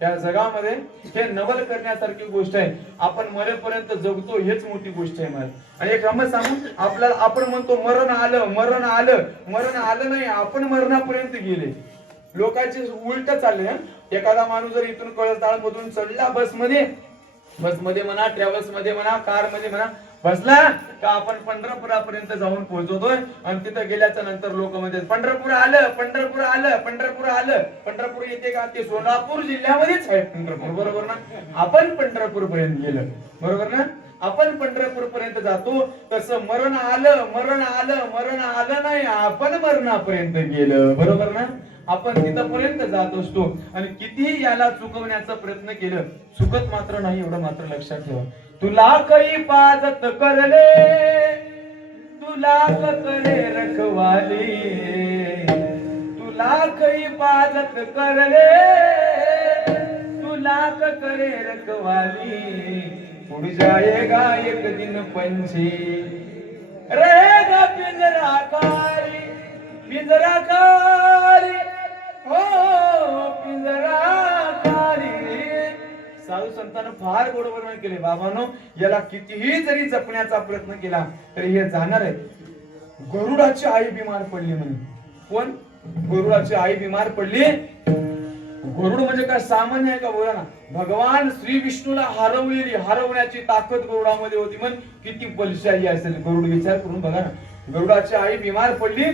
त्या जगामध्ये हे नवल करण्यासारखी गोष्ट आहे. आपण मरेपर्यंत जगतो हेच मोठी गोष्ट आहे मला. आणि एक गमत सांगू, आपल्याला आपण म्हणतो मरण आलं मरण आलं. मरण आलं नाही, आपण मरणापर्यंत गेले. लोकांचे उलट चालले. एखादा माणूस जर इथून कळसदाळ मधून चढला बसमध्ये म्हणा, ट्रॅव्हल्स मध्ये म्हणा, कार मध्ये म्हणा, बसला का आपण पंढरपुरापर्यंत जाऊन पोहोचतोय. आणि तिथं गेल्याच्या नंतर लोक म्हणतात पंढरपूर आलं पंढरपूर आलं पंढरपूर आलं. पंढरपूर येते का? ते सोलापूर जिल्ह्यामध्येच आहे पंढरपूर. बरोबर ना? आपण पंढरपूर पर्यंत गेलं. बरोबर ना? आपण पंढरपूर पर्यंत जातो. तसं मरण आलं मरण आलं मरण आलं नाही, आपण मरणापर्यंत गेलं. बरोबर ना? आपण तिथपर्यंत जात असतो. आणि कितीही याला चुकवण्याचा प्रयत्न केलं, चुकत मात्र नाही एवढं मात्र लक्षात ठेवा. तुला काही पाजत करले, तुला करे रखवाली, तुला काही पाजत करले, तुला करे रखवाली. उड़ जाएगा एक दिन पंछी, रहेगा पिंजरा खाली, पिंजरा खाली, हो पिंजरा खाली. साधू संतांना फार गोड वर्णन केले. बाबांनो याला कितीही जरी जपण्याचा प्रयत्न केला तरी हे जाणार आहे. गरुडाची आई बिमार पडली म्हणून. कोण? गरुडाची आई बिमार पडली. गरुड म्हणजे काय सामान्य आहे का? बोला ना. भगवान श्री विष्णूला हरवण्याची ताकद गरुडामध्ये होती. म्हण किती बलशाही असेल गरुड. विचार करून बघा ना. गरुडाची आई बिमार पडली.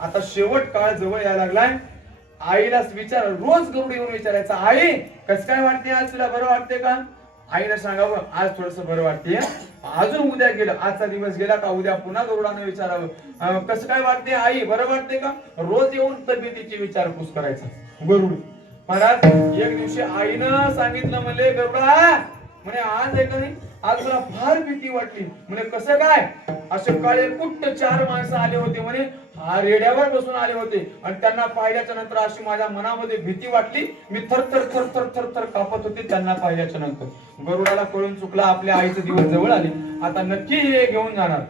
आता शेवट काळ जवळ यायला लागलाय. आईला विचार, रोज गरुड येऊन विचारायचा, आई कस काय वाटते आज, तुला बरं वाटते का? आईला सांगावं आज थोडस बरं वाटते. अजून उद्या गेलं, आजचा दिवस गेला का उद्या पुन्हा गरुडाने विचारावं कसं काय वाटते आई, बरं वाटते का? रोज येऊन तब्येतीची विचारपूस करायचा गरुड. महाराज एक दिवशी आईनं सांगितलं म्हणले गरुडा म्हणे आज आहे का नाही, आज मला फार भीती वाटली. म्हणे कसं काय? असे काळे कुट्ट 4 माणसं आले होते म्हणे, रेड्यावर बसून आले होते. आणि त्यांना पाहिल्याच्या नंतर अशी माझ्या मनामध्ये भीती वाटली. मी थर थर थर थर थर थर कापत होते त्यांना पाहिल्याच्या नंतर. गरुडाला कळून चुकला आपल्या आईचे दिवस जवळ आले. आता नक्की हे घेऊन जाणार,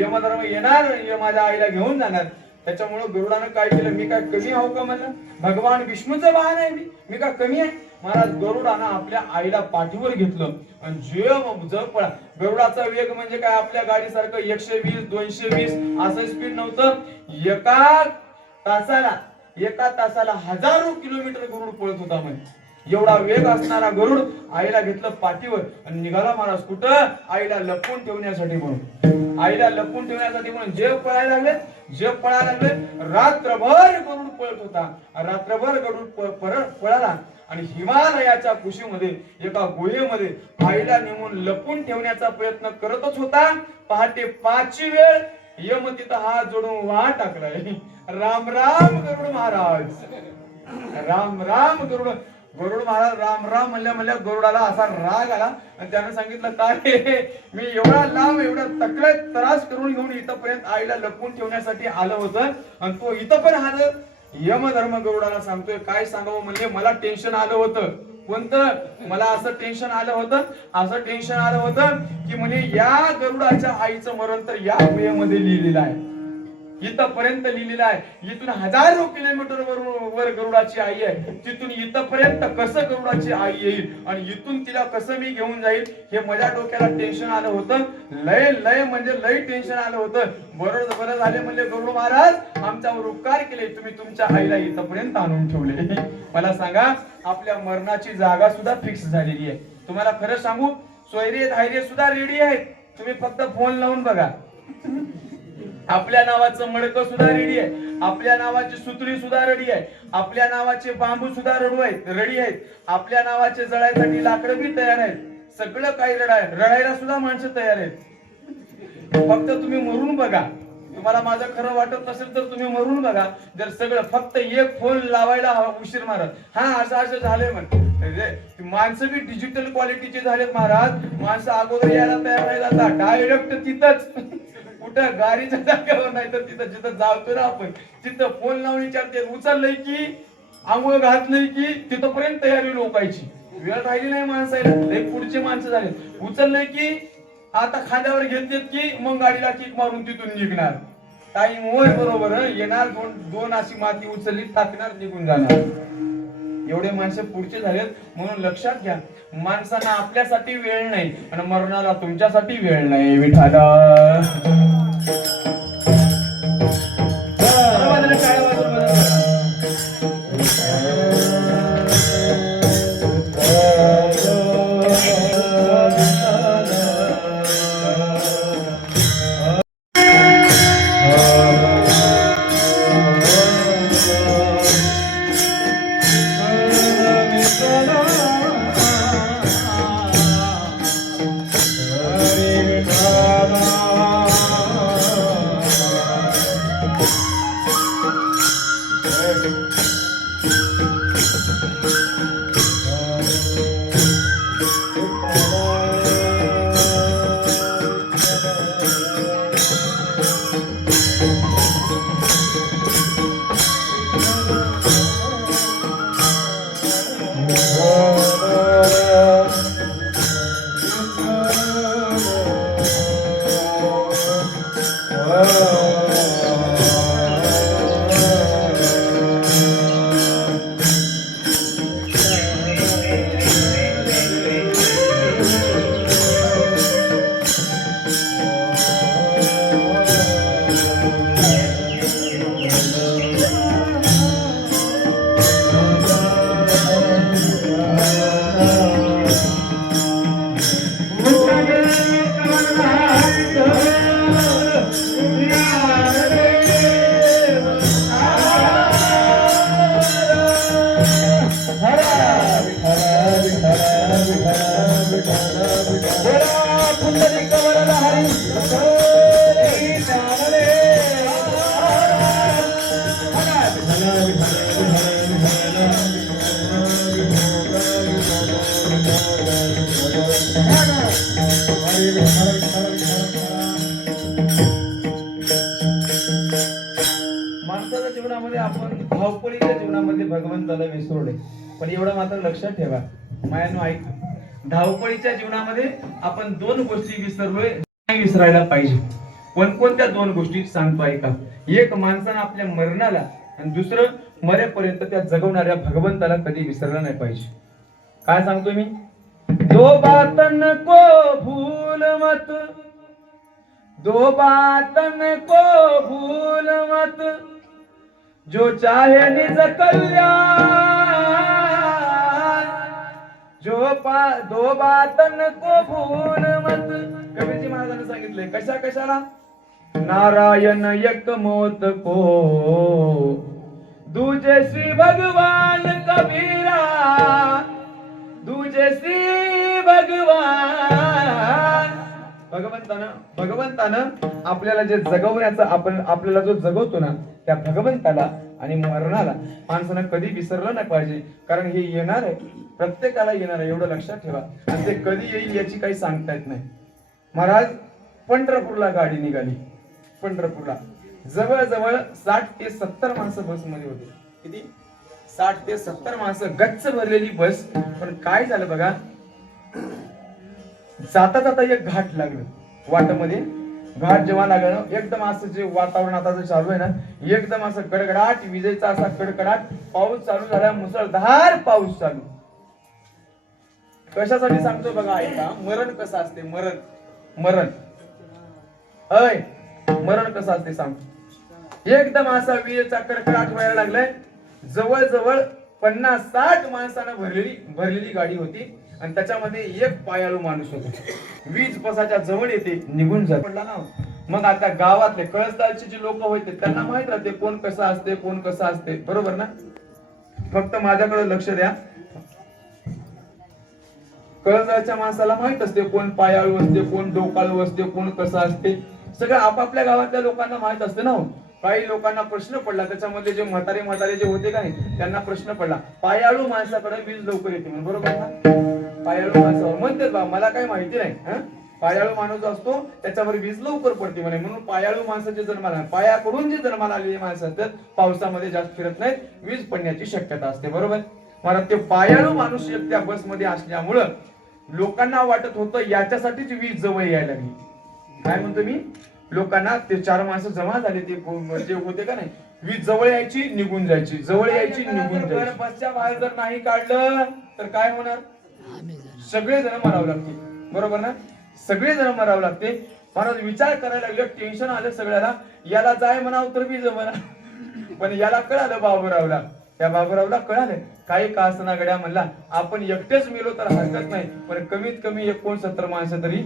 यमधर्म येणार, माझ्या आईला घेऊन जाणार. त्याच्यामुळे गरुडानं काय केलं, मी काय कमी आहो का? म्हणलं भगवान विष्णूचं वाहन आहे मी काय कमी आहे? महाराज गरुडानं आपल्या आईला पाठीवर घेतलं आणि जप पळा. गरुडाचा वेग म्हणजे काय आपल्या गाडीसारखं 120 220 असं स्पीड नव्हतं. एका तासाला हजारो किलोमीटर गरुड पळत होता. म्हणजे एवढा वेग असणारा गरुड आईला घेतलं पाठीवर आणि निघाला महाराज कुठं? आईला लपवून ठेवण्यासाठी म्हणून. आईला लपवून ठेवण्यासाठी म्हणून जग पळायला लागले. रात्रभर गरुड पळत होता. रात्रभर गरुड पळाला आणि हिमालयाच्या कुशीमध्ये एका गुहेमध्ये आईला नेऊन लपवून ठेवण्याचा प्रयत्न करतच होता. पहाटे 5ची वेळ यम तिथं हात जोडून वाट टाकलाय. राम राम गरुड महाराज, राम राम गरुड महाराज. राम राम म्हणल्या गरुडाला असा राग आला आणि त्यानं सांगितलं काय मी एवढा लांब एवढा तकलीफ त्रास करून घेऊन इथपर्यंत आईला लपवून ठेवण्यासाठी आलं होतं आणि तो इथं पण आलं. यमधर्म गरुडाला सांगतोय काय सांगावं म्हणजे मला टेन्शन आलं होतं. कोणतं? मला असं टेन्शन आलं होतं की म्हणे या गरुडाच्या आईचं मरण तर या गुहेमध्ये लिहिलेलं आहे. इथपर्यंत लिहिलेलं आहे. इथून हजारो किलोमीटर वर गरुडाची आई आहे, तिथून इथपर्यंत कसं गरुडाची आई येईल आणि इथून तिला कसं मी घेऊन जाईल, हे माझ्या डोक्याला टेन्शन आलं होतं. लय म्हणजे लय टेन्शन आलं होतं. बरं झाले म्हणले गरुड महाराज, आमच्यावर उपकार केले, तुम्ही तुमच्या आईला इथपर्यंत आणून ठेवले. मला सांगा, आपल्या मरणाची जागा सुद्धा फिक्स झालेली आहे. तुम्हाला खरं सांगू, सोयरे धायरे सुद्धा रेडी आहेत. तुम्ही फक्त फोन लावून बघा. आपल्या नावाचं मडकं सुद्धा रेडी आहे, आपल्या नावाची सुतळी सुद्धा रेडी आहे, आपल्या नावाचे बांबू सुद्धा रेडी आहेत, आपल्या नावाचे जळायसाठी लाकडं बी तयार आहेत. सगळं काही रडायला सुद्धा माणसं तयार आहेत. फक्त तुम्ही मरून बघा. तुम्हाला माझं खरं वाटत नसेल तर तुम्ही मरून बघा. जर सगळं फक्त एक फोन लावायला उशीर मारत, हा असं झालंय म्हण. माणसं बी डिजिटल क्वालिटीचे झालेत महाराज. माणसं अगोदर यायला तयार नाही जातात, डायरेक्ट तिथंच, कुठं गाडीच्या जागेवर नाही तर तिथं जिथं जातो ना आपण, तिथं फोन लावून विचारते, उचललंय की, आंघोळ घातलंय की, तिथपर्यंत तयारी लोकांची. वेळ राहिली नाही माणसाला. एक पुढचे माणसं झाले, उचललंय की, आता खांद्यावर घेतलेत की, मग गाडीला किक मारून तिथून निघणार. टाइम वर बरोबर येणार, दोन अशी माती उचलली, टाकणार, निघून जाणार. एवढे माणसं पुढचे झालेत. म्हणून लक्षात घ्या, माणसांना आपल्यासाठी वेळ नाही आणि मरणाला तुमच्यासाठी वेळ नाही. विठाला माणसाच्या जीवनामध्ये आपण धावपळीच्या जीवनामध्ये भगवंताला विसरले. पण एवढं मात्र लक्षात ठेवा मायानो, ऐक, धावपळीच्या जीवनामध्ये आपण दोन गोष्टी विसरलोय, नाही विसरायला पाहिजे. कोणकोणत्या दोन गोष्टी सांगतो ऐका. एक, माणसानं आपल्या मरणाला, आणि दुसरं, मरेपर्यंत त्या जगवणाऱ्या भगवंताला कधी विसरलं नाही पाहिजे. काय सांगतो मी? दो बातन को भूल मत, दो बातन को भूल मत, जो चाहे निज कल्याण, दो बातन को भूल मत. कबीरजी महाराजांनी सांगितलंय कशाला? नारायण एक मौत को, दूजे श्री भगवान कबीरा, दूजे श्री भगवान. भगवंतानं आपल्याला जे जगवण्याचं, आपल्याला जो जगवतो ना, त्या भगवंताला आणि मरणाला माणसानं कधी विसरलं नाही पाहिजे. कारण हे येणार आहे, प्रत्येकाला येणार आहे, एवढं लक्षात ठेवा. आणि ते कधी येईल याची काही सांगता येत नाही. महाराज पंढरपूरला गाडी निघाली. पंढरपूरला जवळजवळ 60 ते 70 माणसं बसमध्ये होते. किती? 60 ते 70 माणसं गच्च भरलेली बस. पण काय झालं बघा, जाता जाता एक घाट लागलं वाटामध्ये. घाट जेव्हा लागलं एकदम असं जे वातावरण आता जे चालू आहे ना, एकदम असं कडकडाट विजेचा असा कडकडाट पाऊस चालू झाला, मुसळधार पाऊस चालू. कशासाठी सांगतो बघा ऐका. मरण कसं असते, मरण मरण अय मरण कसं असते सांगतो. एकदम असा विजेचा कडकडाट व्हायला लागलाय. जवळजवळ 50-60 माणसानं भरलेली गाडी होती आणि त्याच्यामध्ये एक पायाळू माणूस होता. वीज बसाच्या जवळ येते, निघून जात पडला ना. मग आता गावातले कळसदालचे जे लोक होते त्यांना माहित राहते कोण कसं असते, कोण कसं असते, बरोबर ना. फक्त माझ्याकडे लक्ष द्या. कळसदालच्या माणसाला माहित असते कोण पायाळू असते, कोण डोकाळू असते, कोण कसं असते. सगळं आपापल्या गावातल्या लोकांना माहित असते ना. काही लोकांना प्रश्न पडला, त्याच्यामध्ये जे म्हातारे जे होते का नाही त्यांना प्रश्न पडला, पायाळू माणसाकडे वीज लवकर येते म्हणून, बरोबर ना. पायाळू माणसावर म्हणते बा मला काही माहिती नाही, पायाळू माणूस असतो त्याच्यावर वीज लवकर पडते म्हणे, म्हणून पायाळू माणसाचे जन्माला पायाकडून जे जन्माला आलेली माणसं असतात पावसामध्ये जास्त फिरत नाहीत, वीज पडण्याची शक्यता असते, बरोबर. मला ते पायाळू माणूस त्या बसमध्ये असल्यामुळं लोकांना वाटत होतं याच्यासाठीच वीज जवळ यायला लागली. काय म्हणतो मी, लोकांना ते 4 माणसं जमा झाले ते जे होते का नाही, वीज जवळ यायची निघून जायची, जवळ यायची निघून जायची. बसच्या बाहेर जर नाही काढलं तर काय होणार, सगळे जण मरावं लागते, बरोबर ना. सगळे जण मरावं लागते. महाराज विचार करायला लागले, टेन्शन आलं सगळ्याला. याला जाय म्हणावं तर वीज म्हणा, पण याला कळालं बाबूरावला. त्या बाबूरावला कळालं काही का असना गड्या म्हणला आपण एकटेच मेलो तर हरकत नाही, पण कमीत कमी 69 माणसं तरी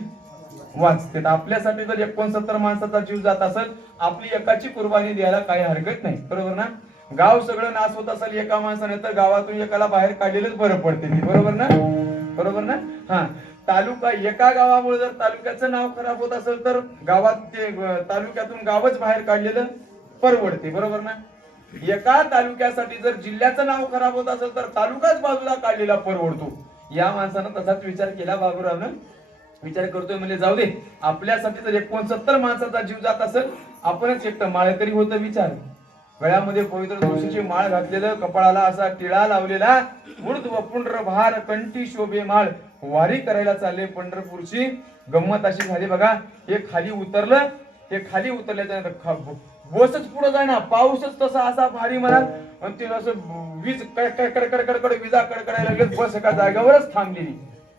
वाचते. आपल्यासाठी जर 69 माणसाचा जीव जात असेल, आपली एकाची कुर्बानी द्यायला काही हरकत नाही, बरोबर ना. गाव सगळं नाश होत असेल एका माणसाने तर गावातून एकाला बाहेर काढलेलंच बरं पडते, बरोबर ना, बरोबर ना. हा तालुका एका गावामुळे जर तालुक्याचं नाव खराब होत असेल तर गावात ते तालुक्यातून गावच बाहेर काढलेलं परवडते, बरोबर ना. एका तालुक्यासाठी जर जिल्ह्याचं नाव खराब होत असेल तर तालुकाच बाजूला काढलेला परवडतो. या माणसानं तसाच विचार केला बाबूरावनं. विचार करतोय म्हणजे जाऊ दे, आपल्यासाठी जर 69 माणसाचा जीव जात असेल, आपणच एकटं माळकरी होतं विचार. गळ्यामध्ये पवित्र तुळशीची माळ घातलेलं, कपाळाला असा टिळा लावलेला, ऊर्ध्व पुंड्र भार कंठी शोभे माळ, वारी करायला चालले पंढरपूरची. गंमत अशी झाली बघा, हे खाली उतरलं, हे खाली उतरल्याच्या बसच पुढे जाय ना, पाऊसच तसा असा भारी म्हणाल, आणि ते असं वीज कडकड विजा कडकडायला लागले. बस एका जागेवरच थांबलेली,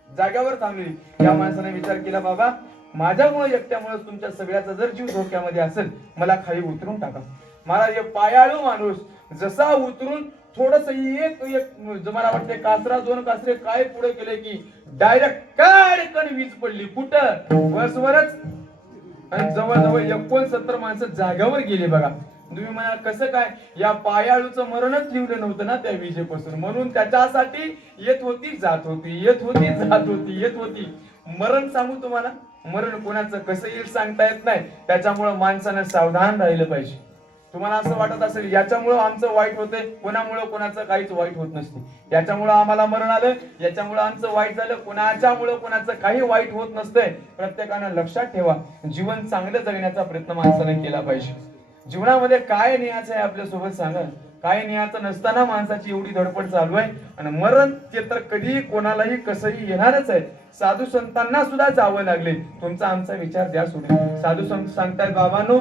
जाग्यावर थांबलेली. या माणसाने विचार केला, बाबा माझ्यामुळे एकट्यामुळे तुमच्या सगळ्याचा जर जीव धोक्यामध्ये असेल, मला खाली उतरून टाका. महाराज हे पायाळू माणूस जसा उतरून थोडस एक मला वाटते कासरा 2 कासरे काय पुढे केले की डायरेक्ट कडकन वीज पडली. कुठं, बसवरच. आणि जवळजवळ 69 माणसं जाग्यावर गेली बघा. तुम्ही म्हणाल कसं काय, या पायाळूचं मरणच लिहिलं नव्हतं ना त्या विजेपासून, म्हणून त्याच्यासाठी येत होती जात होती, येत होती जात होती, येत होती. मरण सांगू तुम्हाला, मरण कोणाचं कसं येईल सांगता येत नाही. त्याच्यामुळे माणसानं सावधान राहिलं पाहिजे. तुम्हाला असं वाटत असेल याच्यामुळं आमचं वाईट होतंय, कोणामुळं कोणाचं काहीच वाईट होत नसते. याच्यामुळं आम्हाला मरण आलं, याच्यामुळं आमचं वाईट झालं, कोणाच्यामुळं कोणाचं काही वाईट होत नसतंय. प्रत्येकानं लक्षात ठेवा, जीवन चांगलं जगण्याचा प्रयत्न माणसाने केला पाहिजे. जीवनामध्ये काय न्यायचं आहे आपल्या सोबत सांगा. काय न्यायचं नसताना माणसाची एवढी धडपड चालू आहे, आणि मरण ते तर कधी कोणालाही कसंही येणारच आहे. साधू संतांना सुद्धा जावं लागले. तुमचा आमचा विचार द्या सोडून. साधू संत सांगतात, बाबांनो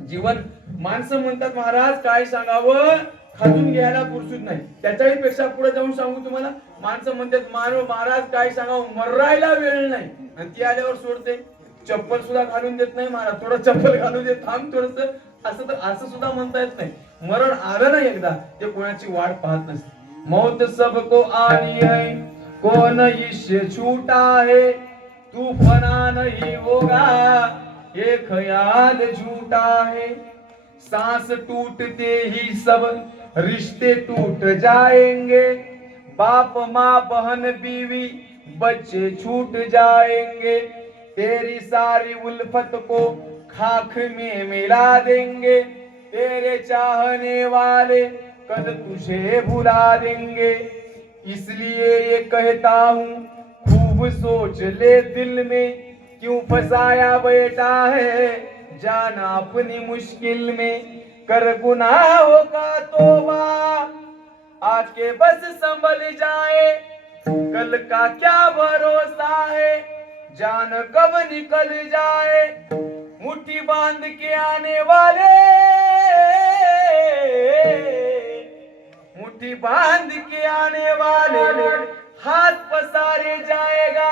जीवन, माणसं म्हणतात महाराज काय सांगावं, खाजून घ्यायला पुरसूत नाही. त्याच्याही पेक्षा पुढे जाऊन सांगू तुम्हाला, माणसं म्हणतात महाराज काय सांगावं, मरायला वेळ नाही. आणि ती आल्यावर सोडते, चप्पल सुद्धा घालून देत नाही. महाराज थोडं चप्पल घालून देत, थांब थोडस, असं तर असं सुद्धा म्हणता येत नाही. मरण आलं नाही एकदा, ते कोणाची वाट पाहत नसते. मौत सबको आनी है, कौन इससे छूटा है, तू फना नहीं होगा, ये ख्याल झूठा है. सांस टूटते ही सब रिश्ते टूट जाएंगे, बाप माँ बहन बीवी बच्चे छूट जाएंगे, तेरी सारी उल्फत को खाक में मिला देंगे, तेरे चाहने वाले कल तुझे भुला देंगे. इसलिए ये कहता हूँ खूब सोच ले दिल में, क्यों फसाया बैठा है जाना अपनी मुश्किल में. कर गुनाहों का तौबा, आके बस संभल जाए, कल का क्या भरोसा है, जान कब निकल जाए. मुट्ठी बांध के आने वाले, मुट्ठी बांध के आने वाले हाथ पसारे जाएगा।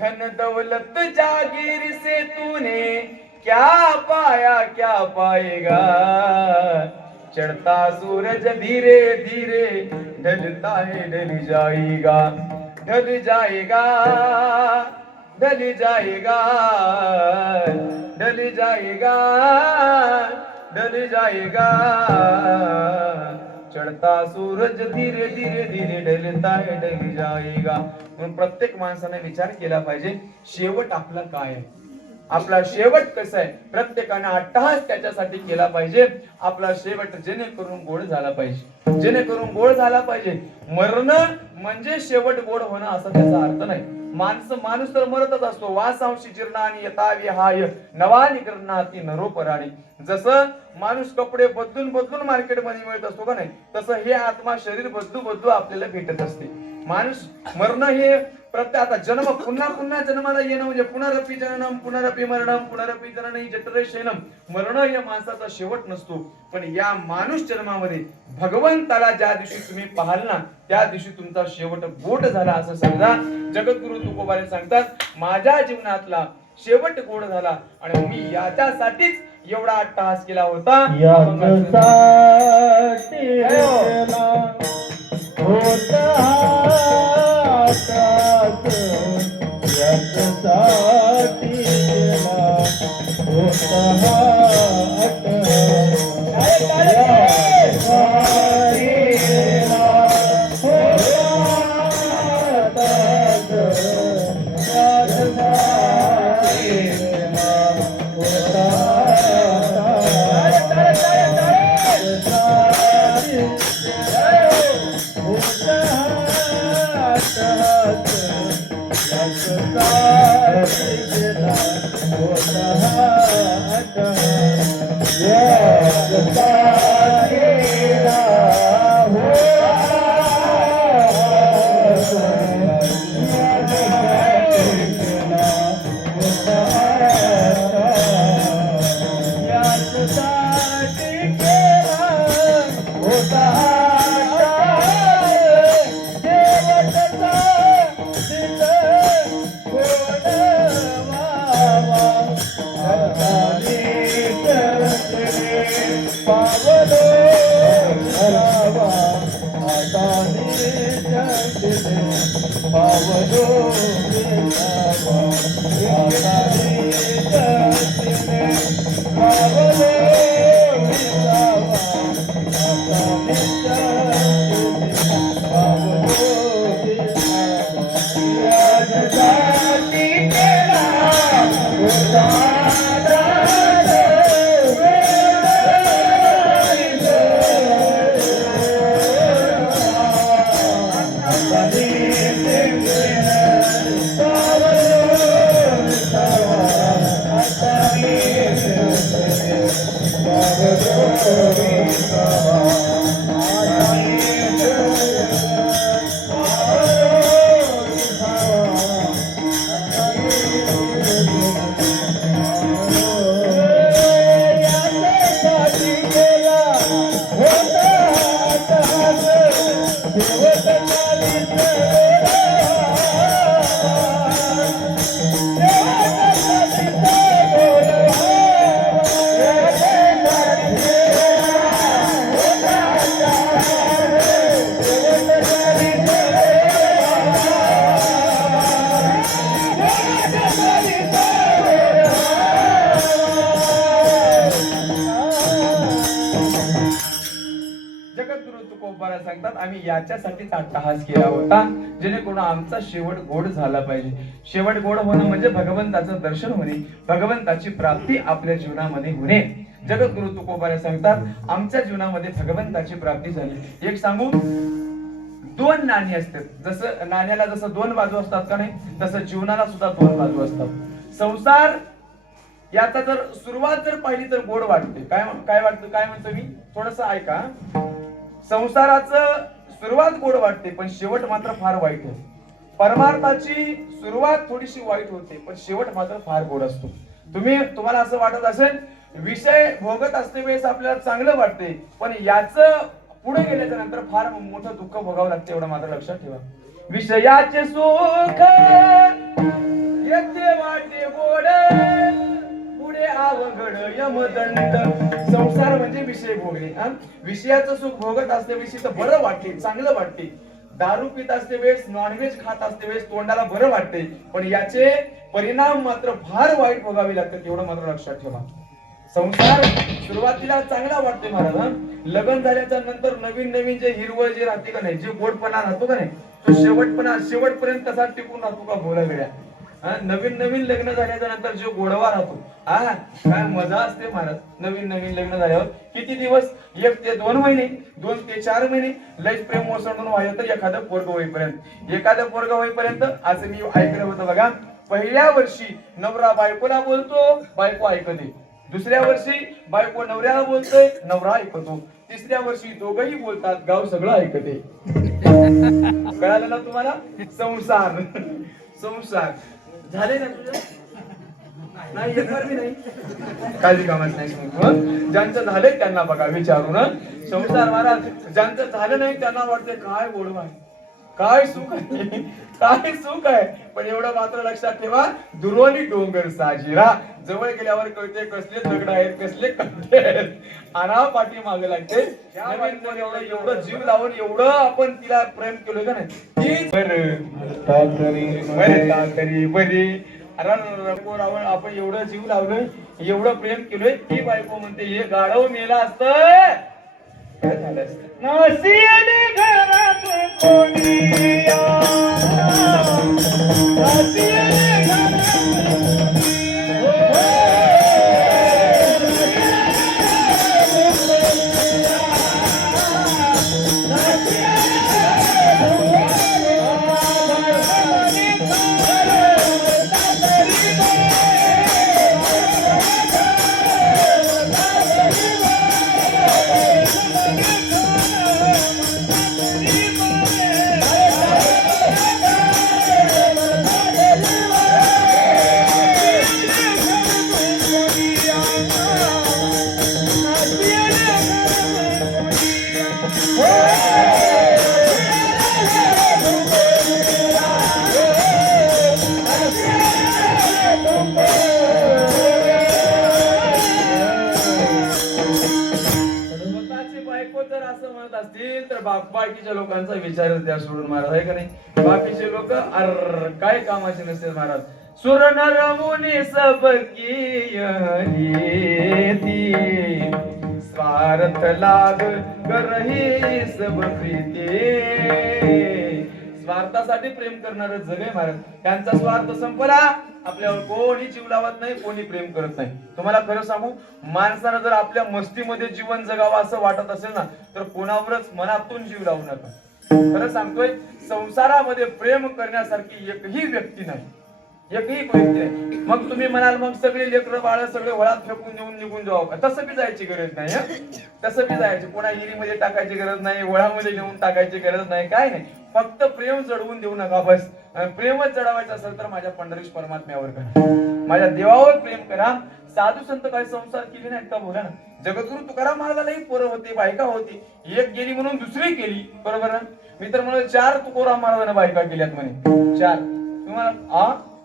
धन दौलत जागीर से तूने क्या पाया क्या पाएगा। चढ़ता सूरज धीरे धीरे ढलता है ढल जाएगा, ढल जाएगा, ढल जाएगा, ढल जाएगा, ढल जाएगा। चढता सूरज धीरे धीरे धीरे ढलता है ढल जाएगा. म्हणून प्रत्येक माणसाने विचार केला पाहिजे शेवट आपला काय आहे, आपला शेवट कसा आहे. प्रत्येकाने अट्टहास त्याच्यासाठी केला पाहिजे. आपला शेवट जेणेकरून गोड झाला पाहिजे, जेणेकरून गोड झाला पाहिजे. मरण म्हणजे शेवट गोड होणं असा त्याचा अर्थ नाही. माणूस तर मरतच असतो. वासांशी जीर्णानी यथा विहाय नवानी करणाती नरोपराणी. जसं माणूस कपडे बदलून बदलून मार्केटमध्ये मिळत असतो का नाही, तसं हे आत्मा शरीर बदलू बदलू आपल्याला भेटत असते. माणूस मरण हे प्रत्येक आता जन्म पुन्हा पुन्हा जन्माला येणं म्हणजे पुनरपि जननम पुनरपि मरणम पुनरपि जननी जठरे शयनम. मरण या माणसाचा शेवट नसतो. पण या माणूस जन्मामध्ये भगवंताला ज्या दिवशी तुम्ही पाहाल ना त्या दिवशी तुमचा शेवट गोड झाला असं समजा. जगद्गुरु तुकोबाने सांगतात माझ्या जीवनातला शेवट गोड झाला आणि मी याच्यासाठीच एवढा अट्टहास केला होता. सांगतात आम्ही याच्यासाठीच अट्टहास केला होता जेणेकरून आमचा शेवट गोड झाला पाहिजे. शेवट गोड होणं म्हणजे भगवंताचं दर्शन होणे, भगवंताची प्राप्ती आपल्या जीवनामध्ये होणे. जगद्गुरु तुकोबाने सांगतात आमच्या जीवनामध्ये भगवंताची प्राप्ती झाली. एक सांगू, दोन नाणी असतात. जसं नाण्याला जसं दोन बाजू असतात का नाही, तसं जीवनाला सुद्धा दोन बाजू असतात. संसार याचा जर सुरुवात जर पाहिली तर गोड वाटते. काय वाटतं, काय म्हणतो मी, थोडस ऐका. संसाराचं सुरुवात गोड वाटते पण शेवट मात्र फार वाईट होते. परमार्थाची सुरुवात थोडीशी वाईट होते पण शेवट मात्र फार गोड असतो. तुम्हाला असं वाटत असेल विषय भोगत असते वेळेस आपल्याला चांगलं वाटते, पण याच पुढे गेल्याच्या नंतर फार मोठं दुःख भोगावं लागते, एवढं मात्र लक्षात ठेवा. विषयाचे सुख येथे वाटे गोड, पुढे अवघड यमदंड. संसार म्हणजे विषय भोगणे. विषयाचं सुख भोगत असते विषयी तर बरं वाटते, चांगलं वाटते. दारू पित असते वेळेस, नॉनव्हेज खात असते वेळेस तोंडाला बरं वाटते, पण याचे परिणाम मात्र फार वाईट भोगावे लागतात, एवढं मात्र लक्षात ठेवा. संसार सुरुवातीला चांगला वाटते महाराज, लग्न झाल्याच्या नंतर नवीन नवीन जे हिरवळ जे राहते का नाही, जे गोडपणा राहतो का नाही, तो शेवटपर्यंत तसा टिकून राहतो का बोला वेळा. नवीन नवीन लग्न झाल्याच्या नंतर जो गोडवा राहतो, काय मजा असते महाराज. नवीन नवीन लग्न झाल्यावर किती दिवस, 1 ते 2 महिने, 2 ते 4 महिने लयच प्रेम ओसंडून व्हायचं तर एखादं पोरग होईपर्यंत. असं मी ऐकलं होतं बघा. पहिल्या वर्षी नवरा बायकोला बोलतो, बायको ऐकते. दुसऱ्या वर्षी बायको नवऱ्याला बोलतोय, नवरा ऐकतो. तिसऱ्या वर्षी दोघही बोलतात, गाव सगळं ऐकते. कळालं ना तुम्हाला? संसार संसार झाले ना तुझं? नाही येणार मी नाही, काळजी कामात नाही. ज्यांचं झालंय त्यांना बघा विचारून. संसार महाराज ज्यांचं झालं नाही त्यांना वाटते काय गोडवा आहे, काय सुख आहे, काय सुख आहे. पण एवढं मात्र लक्षात ठेवा, दुर्वली डोंगर साजिरा. जवळ गेल्यावर कळते कसले दगड आहेत, कसले कंटे आहेत. आणा पाठी मागे लागते. एवढं जीव लावून एवढं आपण तिला प्रेम केलं का नाही, ती बरी. अरे आपण एवढं जीव लावलोय, एवढं प्रेम केलोय, ती बायको म्हणते हे गाढव मेला असतं. काय झालं बाकीच्या लोकांचा विचारच द्या सोडून महाराज, आहे का नाही? बाकीचे लोक अर काय कामाचे नसते महाराज. सुर नर मुनी सब की स्वार्थ लाग करही सब प्रीती. स्वार्थासाठी प्रेम करणारं जग आहे महाराज. त्यांचा स्वार्थ संपला, आपल्यावर कोणी जीव लावत नाही, कोणी प्रेम करत नाही. तुम्हाला खरं सांगू, माणसानं जर आपल्या मस्तीमध्ये जीवन जगावं असं वाटत असेल ना, तर कोणावरच मनातून जीव लावू नका. खरं सांगतोय, संसारामध्ये प्रेम करण्यासारखी एकही व्यक्ती नाही, एकही व्यक्ती नाही. मग तुम्ही म्हणाल मग सगळे लेकरं बाळ सगळे वळात फेकून देऊन निघून जावं, तसं बी जायची गरज नाही. तसं बी जायची, कोणा हिरीमध्ये टाकायची गरज नाही, वळामध्ये नेऊन टाकायची गरज नाही, काय नाही. फक्त प्रेम जडवून देऊ नका बस. प्रेमच जडवायचं असेल तर माझ्या पंढरीश परमात्म्यावर करा, माझ्या देवावर प्रेम करा. साधू संत काही संसार केले नाहीत का बोला ना. जगद्गुरु तुकाराम महाराजालाही पोरं होती, बायका होती. एक गेली म्हणून दुसरी केली, बरोबर ना. मी तर म्हणलं 4 तुकोराम महाराजांना बायका केल्यात म्हणे, 4. तुम्हाला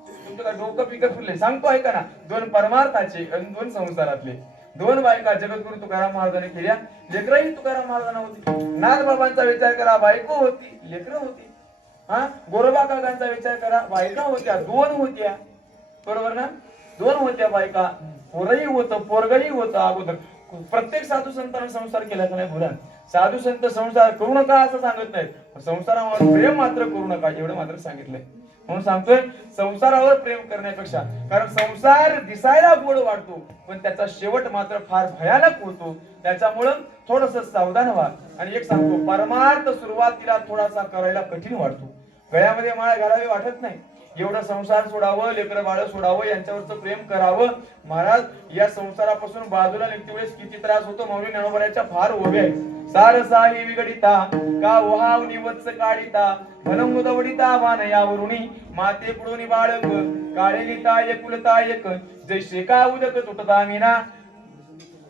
तुमचं काय डोकं पिकं फुलले? सांगतो ऐका ना, 2 परमार्थाचे आणि 2 संसारातले. 2 बायका जगद्गुरु तुकाराम महाराजांनी केल्या. लेकरही तुकाराम महाराजांना होती. नाथबाबांचा विचार करा, बायको होती, लेकरं होती. गोरोबा काकांचा विचार करा, बायका होत्या, 2 होत्या, बरोबर ना. 2 होत्या बायका, पोरही होतं, पोरगही होतं अगोदर. प्रत्येक साधू संतांना संसार केला का नाही बोला. साधू संत संसार करू नका असं सांगत नाहीत, संसारावर प्रेम मात्र करू नका एवढं मात्र सांगितलंय. म्हणून सांगतोय, संसारावर प्रेम करण्यापेक्षा, कारण संसार दिसायला गोड वाटतो पण त्याचा शेवट मात्र फार भयानक होतो. त्याच्यामुळं थोडस सावधान व्हा. आणि एक सांगतो, परमार्थ सुरुवातीला थोडासा करायला कठीण वाटतो. गळ्यामध्ये माळ घालावी वाटत नाही, एवढं संसार सोडावं, लेकरं बाळ सोडावं, यांच्यावरचं प्रेम करावं. महाराज या संसारापासून बाजूला निघते वेळेस किती त्रास होतो. माऊली ज्ञानोबराच्या फार ओव्य आहे. सारसाही विगडिता का ओहाव निवत्स काढिता भलमुद वडिता वान यावरुणी माते पुढोनी बाळक काळे लिता एकुलता एक जैसे का उदक तुटता मीना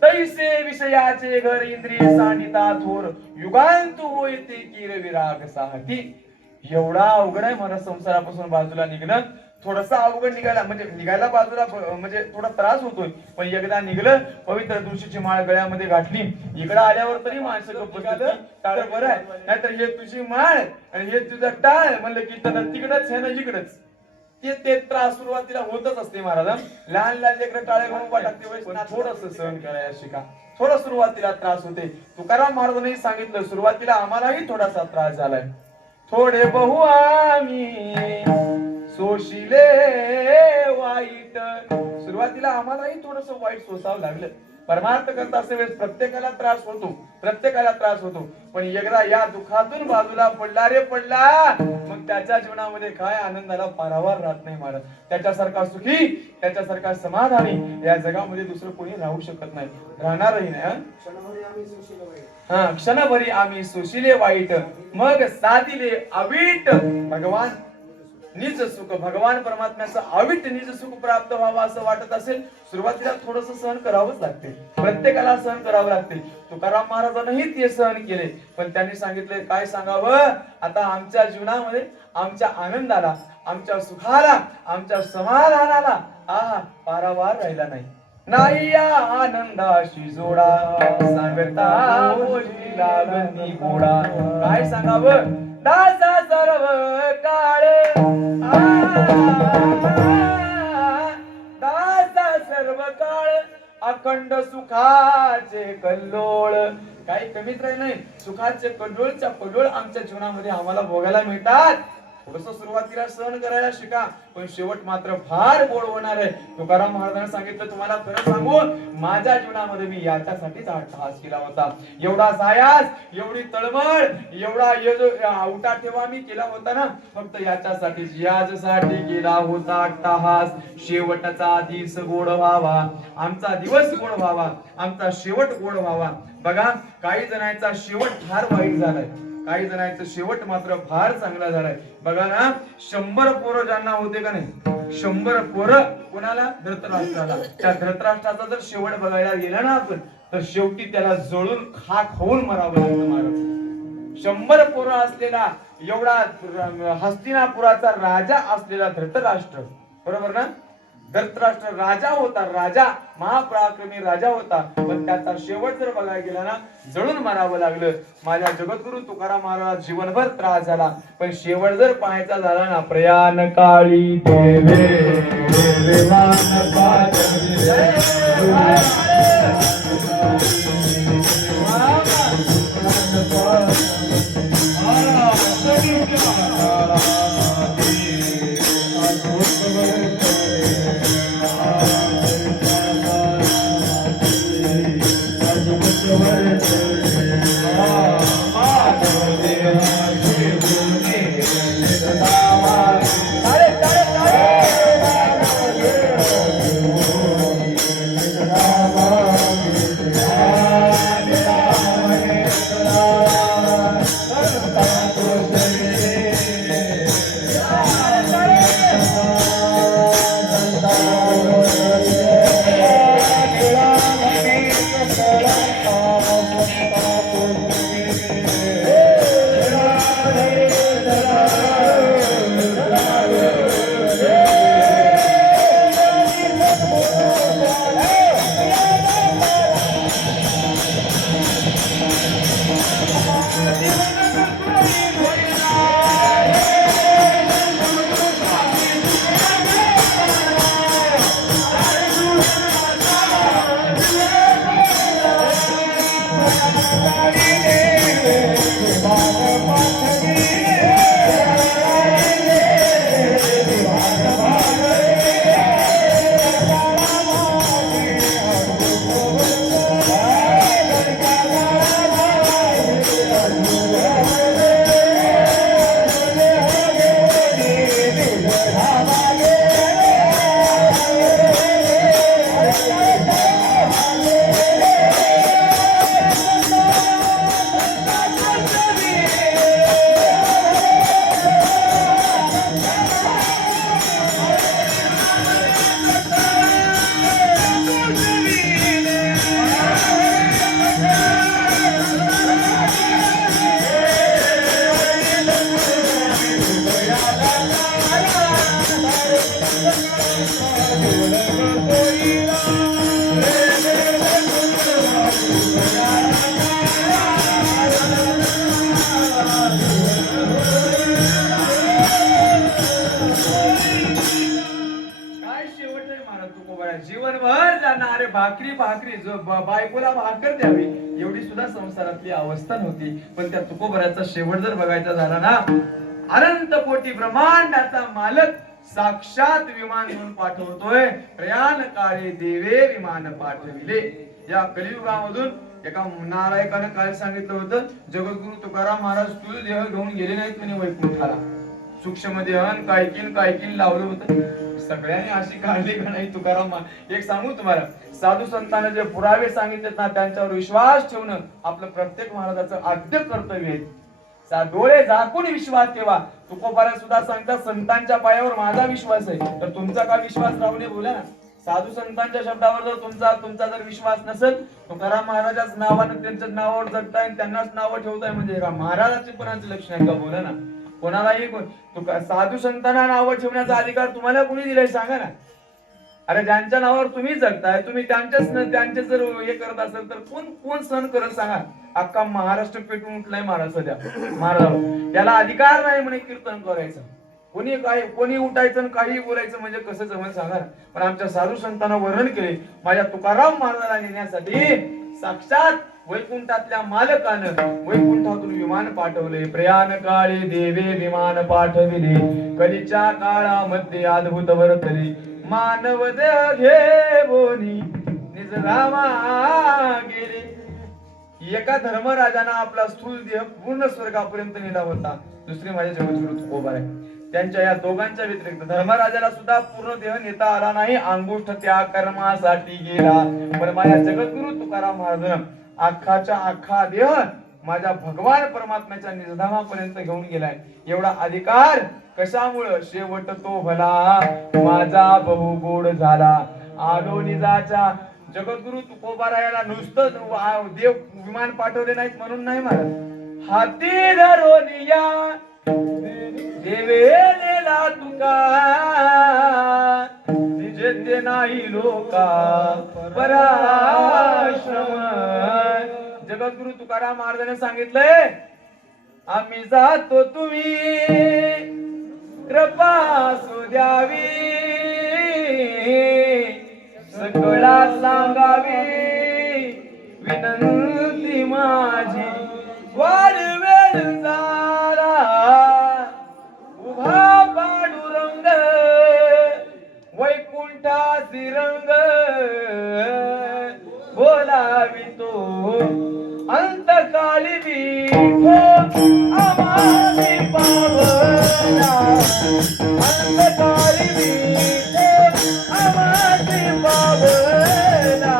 तैसे विषयाचे घर इंद्रिय सांडिता थोर युगांतू होते किर विराग साहती. एवढा अवघड आहे मला संसारापासून बाजूला निघणं. थोडसा अवघड निघायला म्हणजे निघायला बाजूला म्हणजे थोडा त्रास होतोय, पण एकदा निघलं पवित्र तुळशीची माळ गळ्यामध्ये गाठली, इकडे आल्यावर तरी माणसं गप्प बसतात. टाळ बरं आहे, नाहीतर हे तुझी माळ आणि हे तुझं टाळ म्हणलं की तिकडच आहे ना इकडच. ते त्रास सुरुवातीला होतच असते महाराज. लहान लहान लेकरं टाळे म्हणून उभा टाकते वेळेस थोडस सहन करायला शिका. थोडं सुरुवातीला त्रास होते. तुकाराम महाराजांनी सांगितलं सुरुवातीला आम्हालाही थोडासा त्रास झालाय. थोडे बहु आम्ही सोशिले वाईट. सुरुवातीला आम्हालाही थोडस वाईट सोसावं लागलं. परमार्थ करता असे वेळेस प्रत्येकाला त्रास होतो, प्रत्येकाला त्रास होतो. पण एकदा या दुःखातून बाजूला पडला रे पडला, मग त्याच्या जीवनामध्ये काय आनंदाला पारावार राहत नाही महाराज. त्याच्यासारखा सुखी, त्याच्यासारखा समाधानी या जगामध्ये दुसरं कोणी राहू शकत नाही, राहणारही नाही. क्षणभरी आम्ही सुशिले वाईट मग साधिले अवीट. भगवान निज सुख, भगवान परमात्म्याचं अवीट निज सुख प्राप्त व्हावं असं वाटत असेल, सुरुवातीला थोडस सहन करावंच लागते. प्रत्येकाला सहन करावं लागते. तुकाराम महाराजांनीही ते सहन केले, पण त्यांनी सांगितले काय सांगावं. आता आमच्या जीवनामध्ये आमच्या आनंदाला, आमच्या सुखाला, आमच्या समाधानाला पारावार राहिला नाही. नाही या आनंदाशी जोडा सांगता मोजी लागती गोडा. काय सांगावं. दासा सर्व काळ दासा सर्व काळ अखंड सुखाचे कल्लोळ. काही कमीच राहील नाही. सुखाचे कल्लोळच्या कल्लोळ आमच्या जीवनामध्ये आम्हाला भोगायला मिळतात. थोडस सुरुवातीला सहन करायला शिका, पण शेवट मात्र फार गोड होणार आहे. तुकाराम महाराजांनी सांगितलं तुम्हाला खरं सांगू, माझ्या जीवनामध्ये मी याच्यासाठीच अट्टहास केला होता. एवढा सायास, एवढी तळमळ, एवढा उठा ठेवा मी केला होता ना, फक्त याच्यासाठीच, याच्यासाठी केला होता अट्टहास. शेवटचा दिवस गोड व्हावा, आमचा दिवस गोड व्हावा, आमचा शेवट गोड व्हावा. बघा काही जणांचा शेवट फार वाईट झालाय, काही जणांचं शेवट मात्र फार चांगला झालाय. बघा ना 100 पोरं ज्यांना होते का नाही, 100 पोरं कोणाला, धृतराष्ट्राला. त्या धृतराष्ट्राचा जर शेवट बघायला गेला ना आपण, तर शेवटी त्याला जळून खाक होऊन मरावं लागलं महाराज. 100 पोरं असलेला एवढा हस्तिनापुराचा राजा असलेला धृतराष्ट्र, बरोबर ना, धृतराष्ट्र राजा होता, राजा, महापराक्रमी राजा होता, पण त्याचा शेवट जर बघायला गेला ना, जळून मारावं लागलं. माझ्या जगद्गुरु तुकाराम महाराज जीवनभर त्रास झाला, पण शेवट जर पाहायचा झाला ना, प्रयाण काळी देवे भाकरी भाकरी जो बायकोला भाकर द्यावी एवढी सुद्धा संसारातली अवस्था नव्हती. पण त्या तुकोबऱ्याचा शेवट जर बघायचा झाला ना, अनंत कोटी ब्रह्मांडाचा मालक साक्षात विमान म्हणून पाठवतोय. प्रयाण काळे देवे विमान पाठविले. या कलियुगामधून एका नालायकाने काय सांगितलं होतं, जगद्गुरु तुकाराम महाराज स्थूल देह घेऊन गेले नाहीत म्हणे वैकुंठाला. सूक्ष्म देहन कायकीन लावलं होतं. सगळ्यांनी अशी काढली का नाही तुकाराम. एक सांगू तुम्हाला, साधू संतांना जे पुरावे सांगितलेत ना त्यांच्यावर विश्वास ठेवणं आपलं प्रत्येक महाराजाचं आद्य कर्तव्य आहे. डोळे झाकून विश्वास ठेवा. तुकोबारा सुद्धा सांगतात, संतांच्या पायावर माझा विश्वास आहे, तर तुमचा का विश्वास राहू नये. बोला ना, साधू संतांच्या शब्दावर जर तुमचा जर विश्वास नसेल, तुकाराम महाराजाच नावानं त्यांच्या नावावर जगताय, त्यांनाच नावं ठेवताय, म्हणजे का महाराजाचे कोणाचं लक्षण आहे का. बोला ना, कोणालाही साधू संतांना नावं ठेवण्याचा अधिकार तुम्हाला कोणी दिलाय सांगा ना. अरे ज्यांच्या नावावर तुम्ही जगताय, तुम्ही त्यांचे जर हे करत असेल तर कोण सहन करत सांगा. अख्खा महाराष्ट्र पेटून उठलाय महाराज सध्या. महाराज त्याला अधिकार नाही म्हणे कीर्तन करायचं. कोणी उठायचं काही बोलायचं, म्हणजे कसं जमल सांगा. पण आमच्या साधू संतांना वर्णन केले. माझ्या तुकाराम महाराजाला नेण्यासाठी साक्षात वैकुंठातल्या मालकानं वैकुंठातून विमान पाठवले. प्रयाण काळी देवे विमान पाठविले. कलीच्या काळामध्ये अद्भुत वर्तले. मानव देह घेऊनी निज रामा गेले. एका धर्मराजानं आपला स्थूल देह पूर्ण स्वर्गापर्यंत नेला होता. दुसरी माझ्या जगद्गुरु तुकोबा आहे. त्यांच्या या दोघांच्या व्यतिरिक्त धर्मराजाला सुद्धा पूर्ण देह नेता आला नाही. अंगुष्ठ त्या कर्मासाठी गेला. पण माझ्या जगद्गुरु तुकाराम महाराजांना अख्खाच्या अख्खा देह माझ्या भगवान परमात्म्याच्या निजधामापर्यंत घेऊन गेलाय. एवढा अधिकार कशामुळं, शेवट तो भला माझा बहु गोड झाला. आलो निजाच्या जगद्गुरु तुकोबारायाला नुसतं देव विमान पाठवले नाहीत म्हणून नाही महाराज. हाती धरोनिया देवे नेला तुका निजेते नाही लोका पराश्रम. जगद्गुरु तुकाराम महाराजांनी सांगितलंय, आम्ही जातो तुम्ही कृपा असू द्यावी. सकळा सांगावी विनंती माझी. वाढ वेळ झाला उभा पांडुरंग वैकुंठासी रंग. बोलावितो अंतकाळी विठो आम्हासी पावना. अंतकाळी विठो आम्हासी पावना.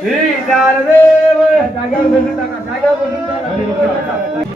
श्री ज्ञानदेव जाग्यावर बसून टाका, जाग्यावर बसून टाका.